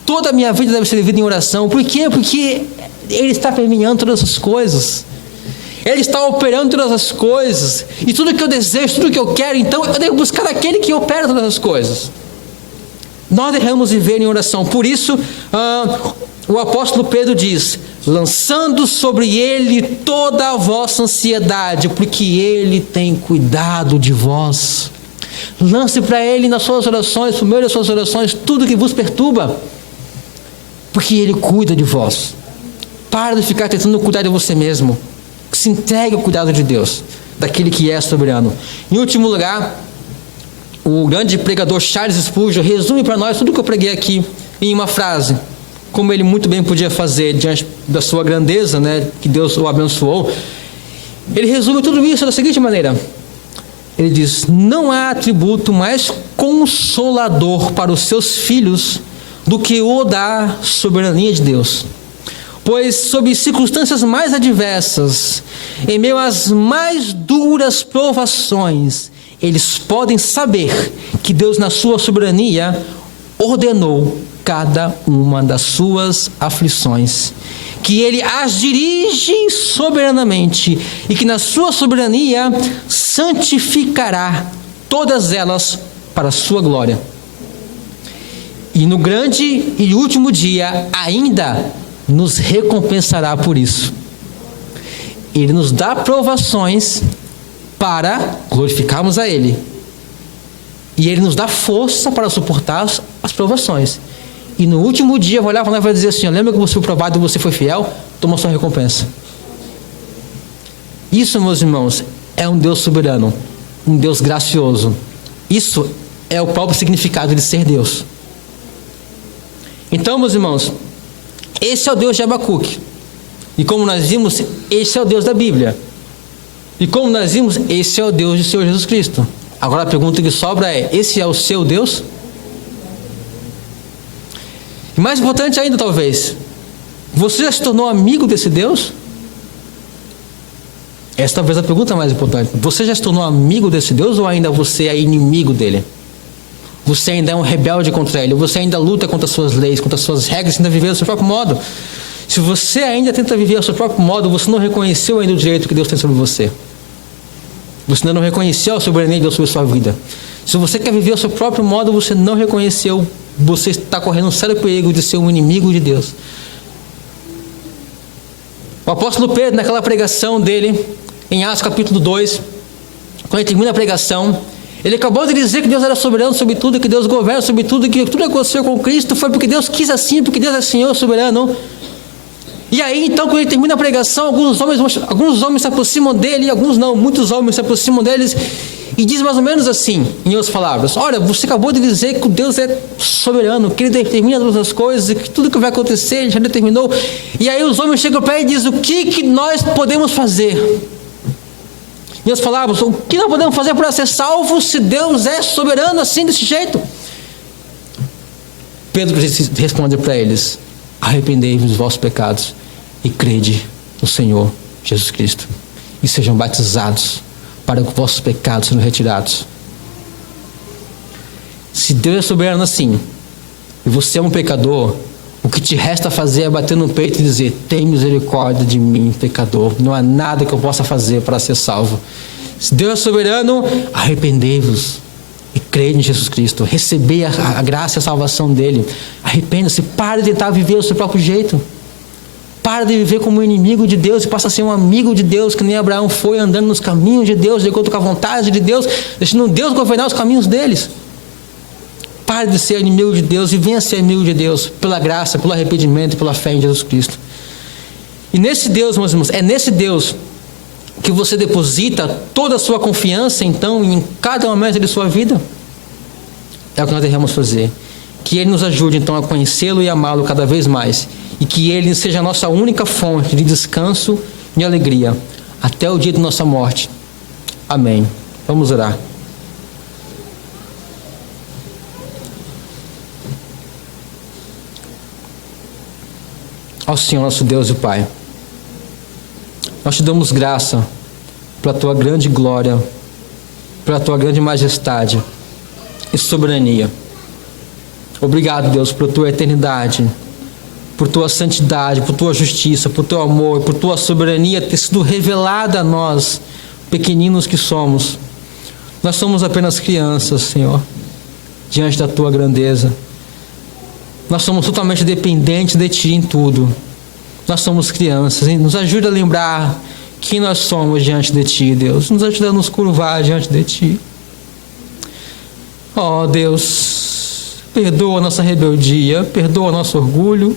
Toda a minha vida deve ser vivida em oração. Por quê? Porque Ele está permeando todas as coisas. Ele está operando todas as coisas. E tudo que eu desejo, tudo que eu quero, então eu devo buscar aquele que opera todas as coisas. Nós devemos viver em oração. Por isso, o apóstolo Pedro diz, lançando sobre ele toda a vossa ansiedade, porque ele tem cuidado de vós. Lance para ele nas suas orações, por meio das suas orações, tudo que vos perturba, porque ele cuida de vós. Para de ficar tentando cuidar de você mesmo. Se entregue ao cuidado de Deus, daquele que é soberano. Em último lugar, o grande pregador Charles Spurgeon resume para nós tudo que eu preguei aqui em uma frase, como ele muito bem podia fazer diante da sua grandeza, né, que Deus o abençoou. Ele resume tudo isso da seguinte maneira. Ele diz, não há atributo mais consolador para os seus filhos do que o da soberania de Deus. Pois sob circunstâncias mais adversas, em meio às mais duras provações, eles podem saber que Deus na sua soberania ordenou cada uma das suas aflições, que Ele as dirige soberanamente e que na sua soberania santificará todas elas para a sua glória. E no grande e último dia ainda nos recompensará por isso. Ele nos dá provações para glorificarmos a Ele. E Ele nos dá força para suportar as provações. E no último dia vai olhar para nós e vai dizer assim, lembra que você foi provado e você foi fiel? Toma sua recompensa. Isso, meus irmãos, é um Deus soberano, um Deus gracioso. Isso é o próprio significado de ser Deus. Então, meus irmãos, esse é o Deus de Abacuque. E como nós vimos, esse é o Deus da Bíblia. E como nós vimos, esse é o Deus do Senhor Jesus Cristo. Agora a pergunta que sobra é, esse é o seu Deus? E mais importante ainda talvez, você já se tornou amigo desse Deus? Essa talvez é a pergunta mais importante. Você já se tornou amigo desse Deus ou ainda você é inimigo dele? Você ainda é um rebelde contra ele? Você ainda luta contra as suas leis, contra as suas regras, tenta viver do seu próprio modo? Se você ainda tenta viver do seu próprio modo, você não reconheceu ainda o direito que Deus tem sobre você. Você ainda não reconheceu a soberania de Deus sobre a sua vida. Se você quer viver do seu próprio modo, você não reconheceu, você está correndo um sério perigo de ser um inimigo de Deus. O apóstolo Pedro, naquela pregação dele, em Atos capítulo 2, quando ele termina a pregação, ele acabou de dizer que Deus era soberano sobre tudo, que Deus governa sobre tudo, que tudo que aconteceu com Cristo foi porque Deus quis assim, porque Deus é Senhor soberano. E aí, então, quando ele termina a pregação, alguns homens se aproximam dele, alguns não, muitos homens se aproximam deles, e diz mais ou menos assim, em outras palavras: olha, você acabou de dizer que o Deus é soberano, que Ele determina todas as coisas, e que tudo que vai acontecer Ele já determinou. E aí os homens chegam para Ele e dizem: o que nós podemos fazer? Em outras palavras, o que nós podemos fazer para ser salvos se Deus é soberano assim, desse jeito? Pedro responde para eles: arrependei-vos dos vossos pecados e crede no Senhor Jesus Cristo, e sejam batizados para que os vossos pecados sejam retirados. Se Deus é soberano assim, e você é um pecador, o que te resta fazer é bater no peito e dizer: tem misericórdia de mim, pecador. Não há nada que eu possa fazer para ser salvo. Se Deus é soberano, arrependei-vos e crede em Jesus Cristo. Recebei a graça e a salvação dele. Arrependa-se, pare de tentar viver do seu próprio jeito. Para de viver como inimigo de Deus e passa a ser um amigo de Deus, que nem Abraão foi, andando nos caminhos de Deus, de acordo com a vontade de Deus, deixando Deus governar os caminhos deles. Pare de ser inimigo de Deus e venha ser amigo de Deus pela graça, pelo arrependimento e pela fé em Jesus Cristo. E nesse Deus, meus irmãos, é nesse Deus que você deposita toda a sua confiança, então, em cada momento de sua vida. É o que nós devemos fazer. Que Ele nos ajude, então, a conhecê-lo e amá-lo cada vez mais. E que Ele seja a nossa única fonte de descanso e alegria até o dia de nossa morte. Amém. Vamos orar. Ao Senhor nosso Deus e Pai, nós te damos graça pela Tua grande glória, pela Tua grande majestade e soberania. Obrigado, Deus, por Tua eternidade, por Tua santidade, por Tua justiça, por Teu amor, por Tua soberania ter sido revelada a nós, pequeninos que somos. Nós somos apenas crianças, Senhor, diante da Tua grandeza. Nós somos totalmente dependentes de Ti em tudo. Nós somos crianças, e nos ajuda a lembrar quem nós somos diante de Ti, Deus. Nos ajuda a nos curvar diante de Ti. Oh, Deus, perdoa a nossa rebeldia, perdoa o nosso orgulho,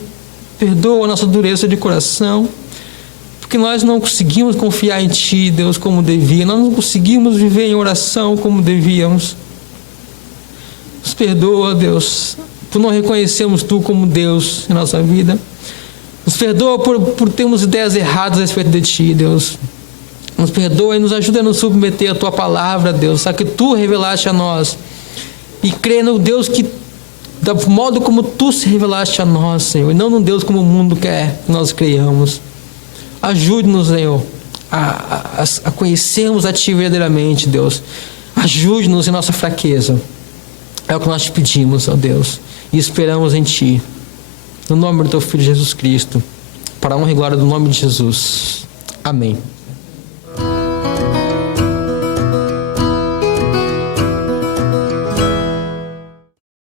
perdoa a nossa dureza de coração, porque nós não conseguimos confiar em Ti, Deus, como devia. Nós não conseguimos viver em oração como devíamos. Nos perdoa, Deus, por não reconhecermos Tu como Deus em nossa vida. Nos perdoa por termos ideias erradas a respeito de Ti, Deus. Nos perdoa e nos ajuda a nos submeter à Tua palavra, Deus, a que Tu revelaste a nós. E crer no Deus que, do modo como Tu se revelaste a nós, Senhor, e não no Deus como o mundo quer que nós creiamos. Ajude-nos, Senhor, a conhecermos a Ti verdadeiramente, Deus. Ajude-nos em nossa fraqueza. É o que nós te pedimos, ó Deus, e esperamos em Ti. No nome do Teu Filho Jesus Cristo, para a honra e glória do nome de Jesus. Amém.